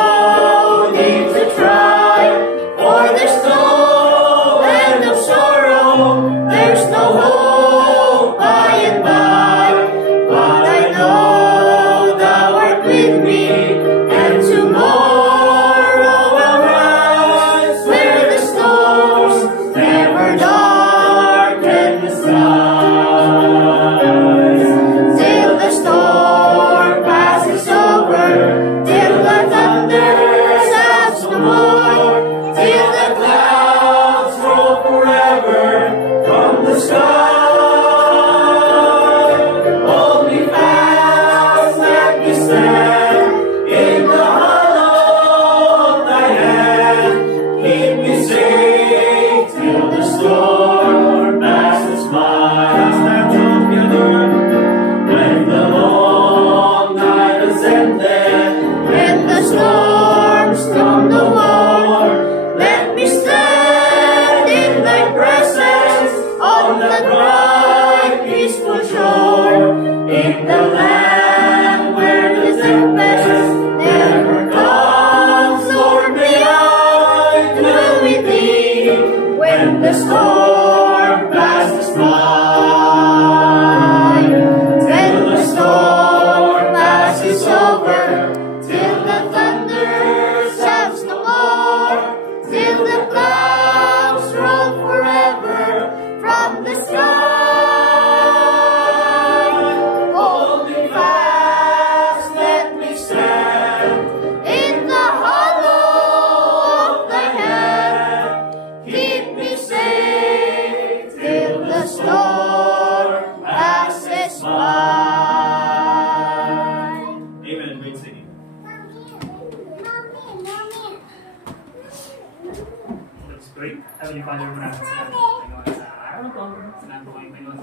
pray. Heavenly Father, maraming salamat po, Panginoon, sa araw na to. Salamat po kayo, Panginoon,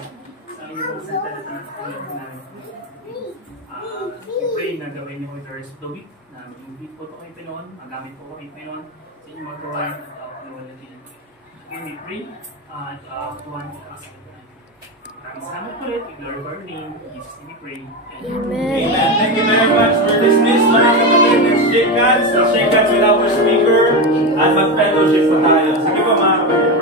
sa iyong salita na tinatulog po namin. We pray na gawin niyo the rest of the week, na mag-invite po kayo, Panginoon, magamit po kayo, Panginoon, sa inyong magawain at nawala din. Again, we pray at tuwan po kasi. Maraming salamat po ulit. We glorify your name. In Jesus' name we pray. Amen. Thank you very much for dismiss, mga kapatid. Let's shake hands. Let's shake hands with our speaker. At mag-fellowship pa tayo. Sige po mga kapatid.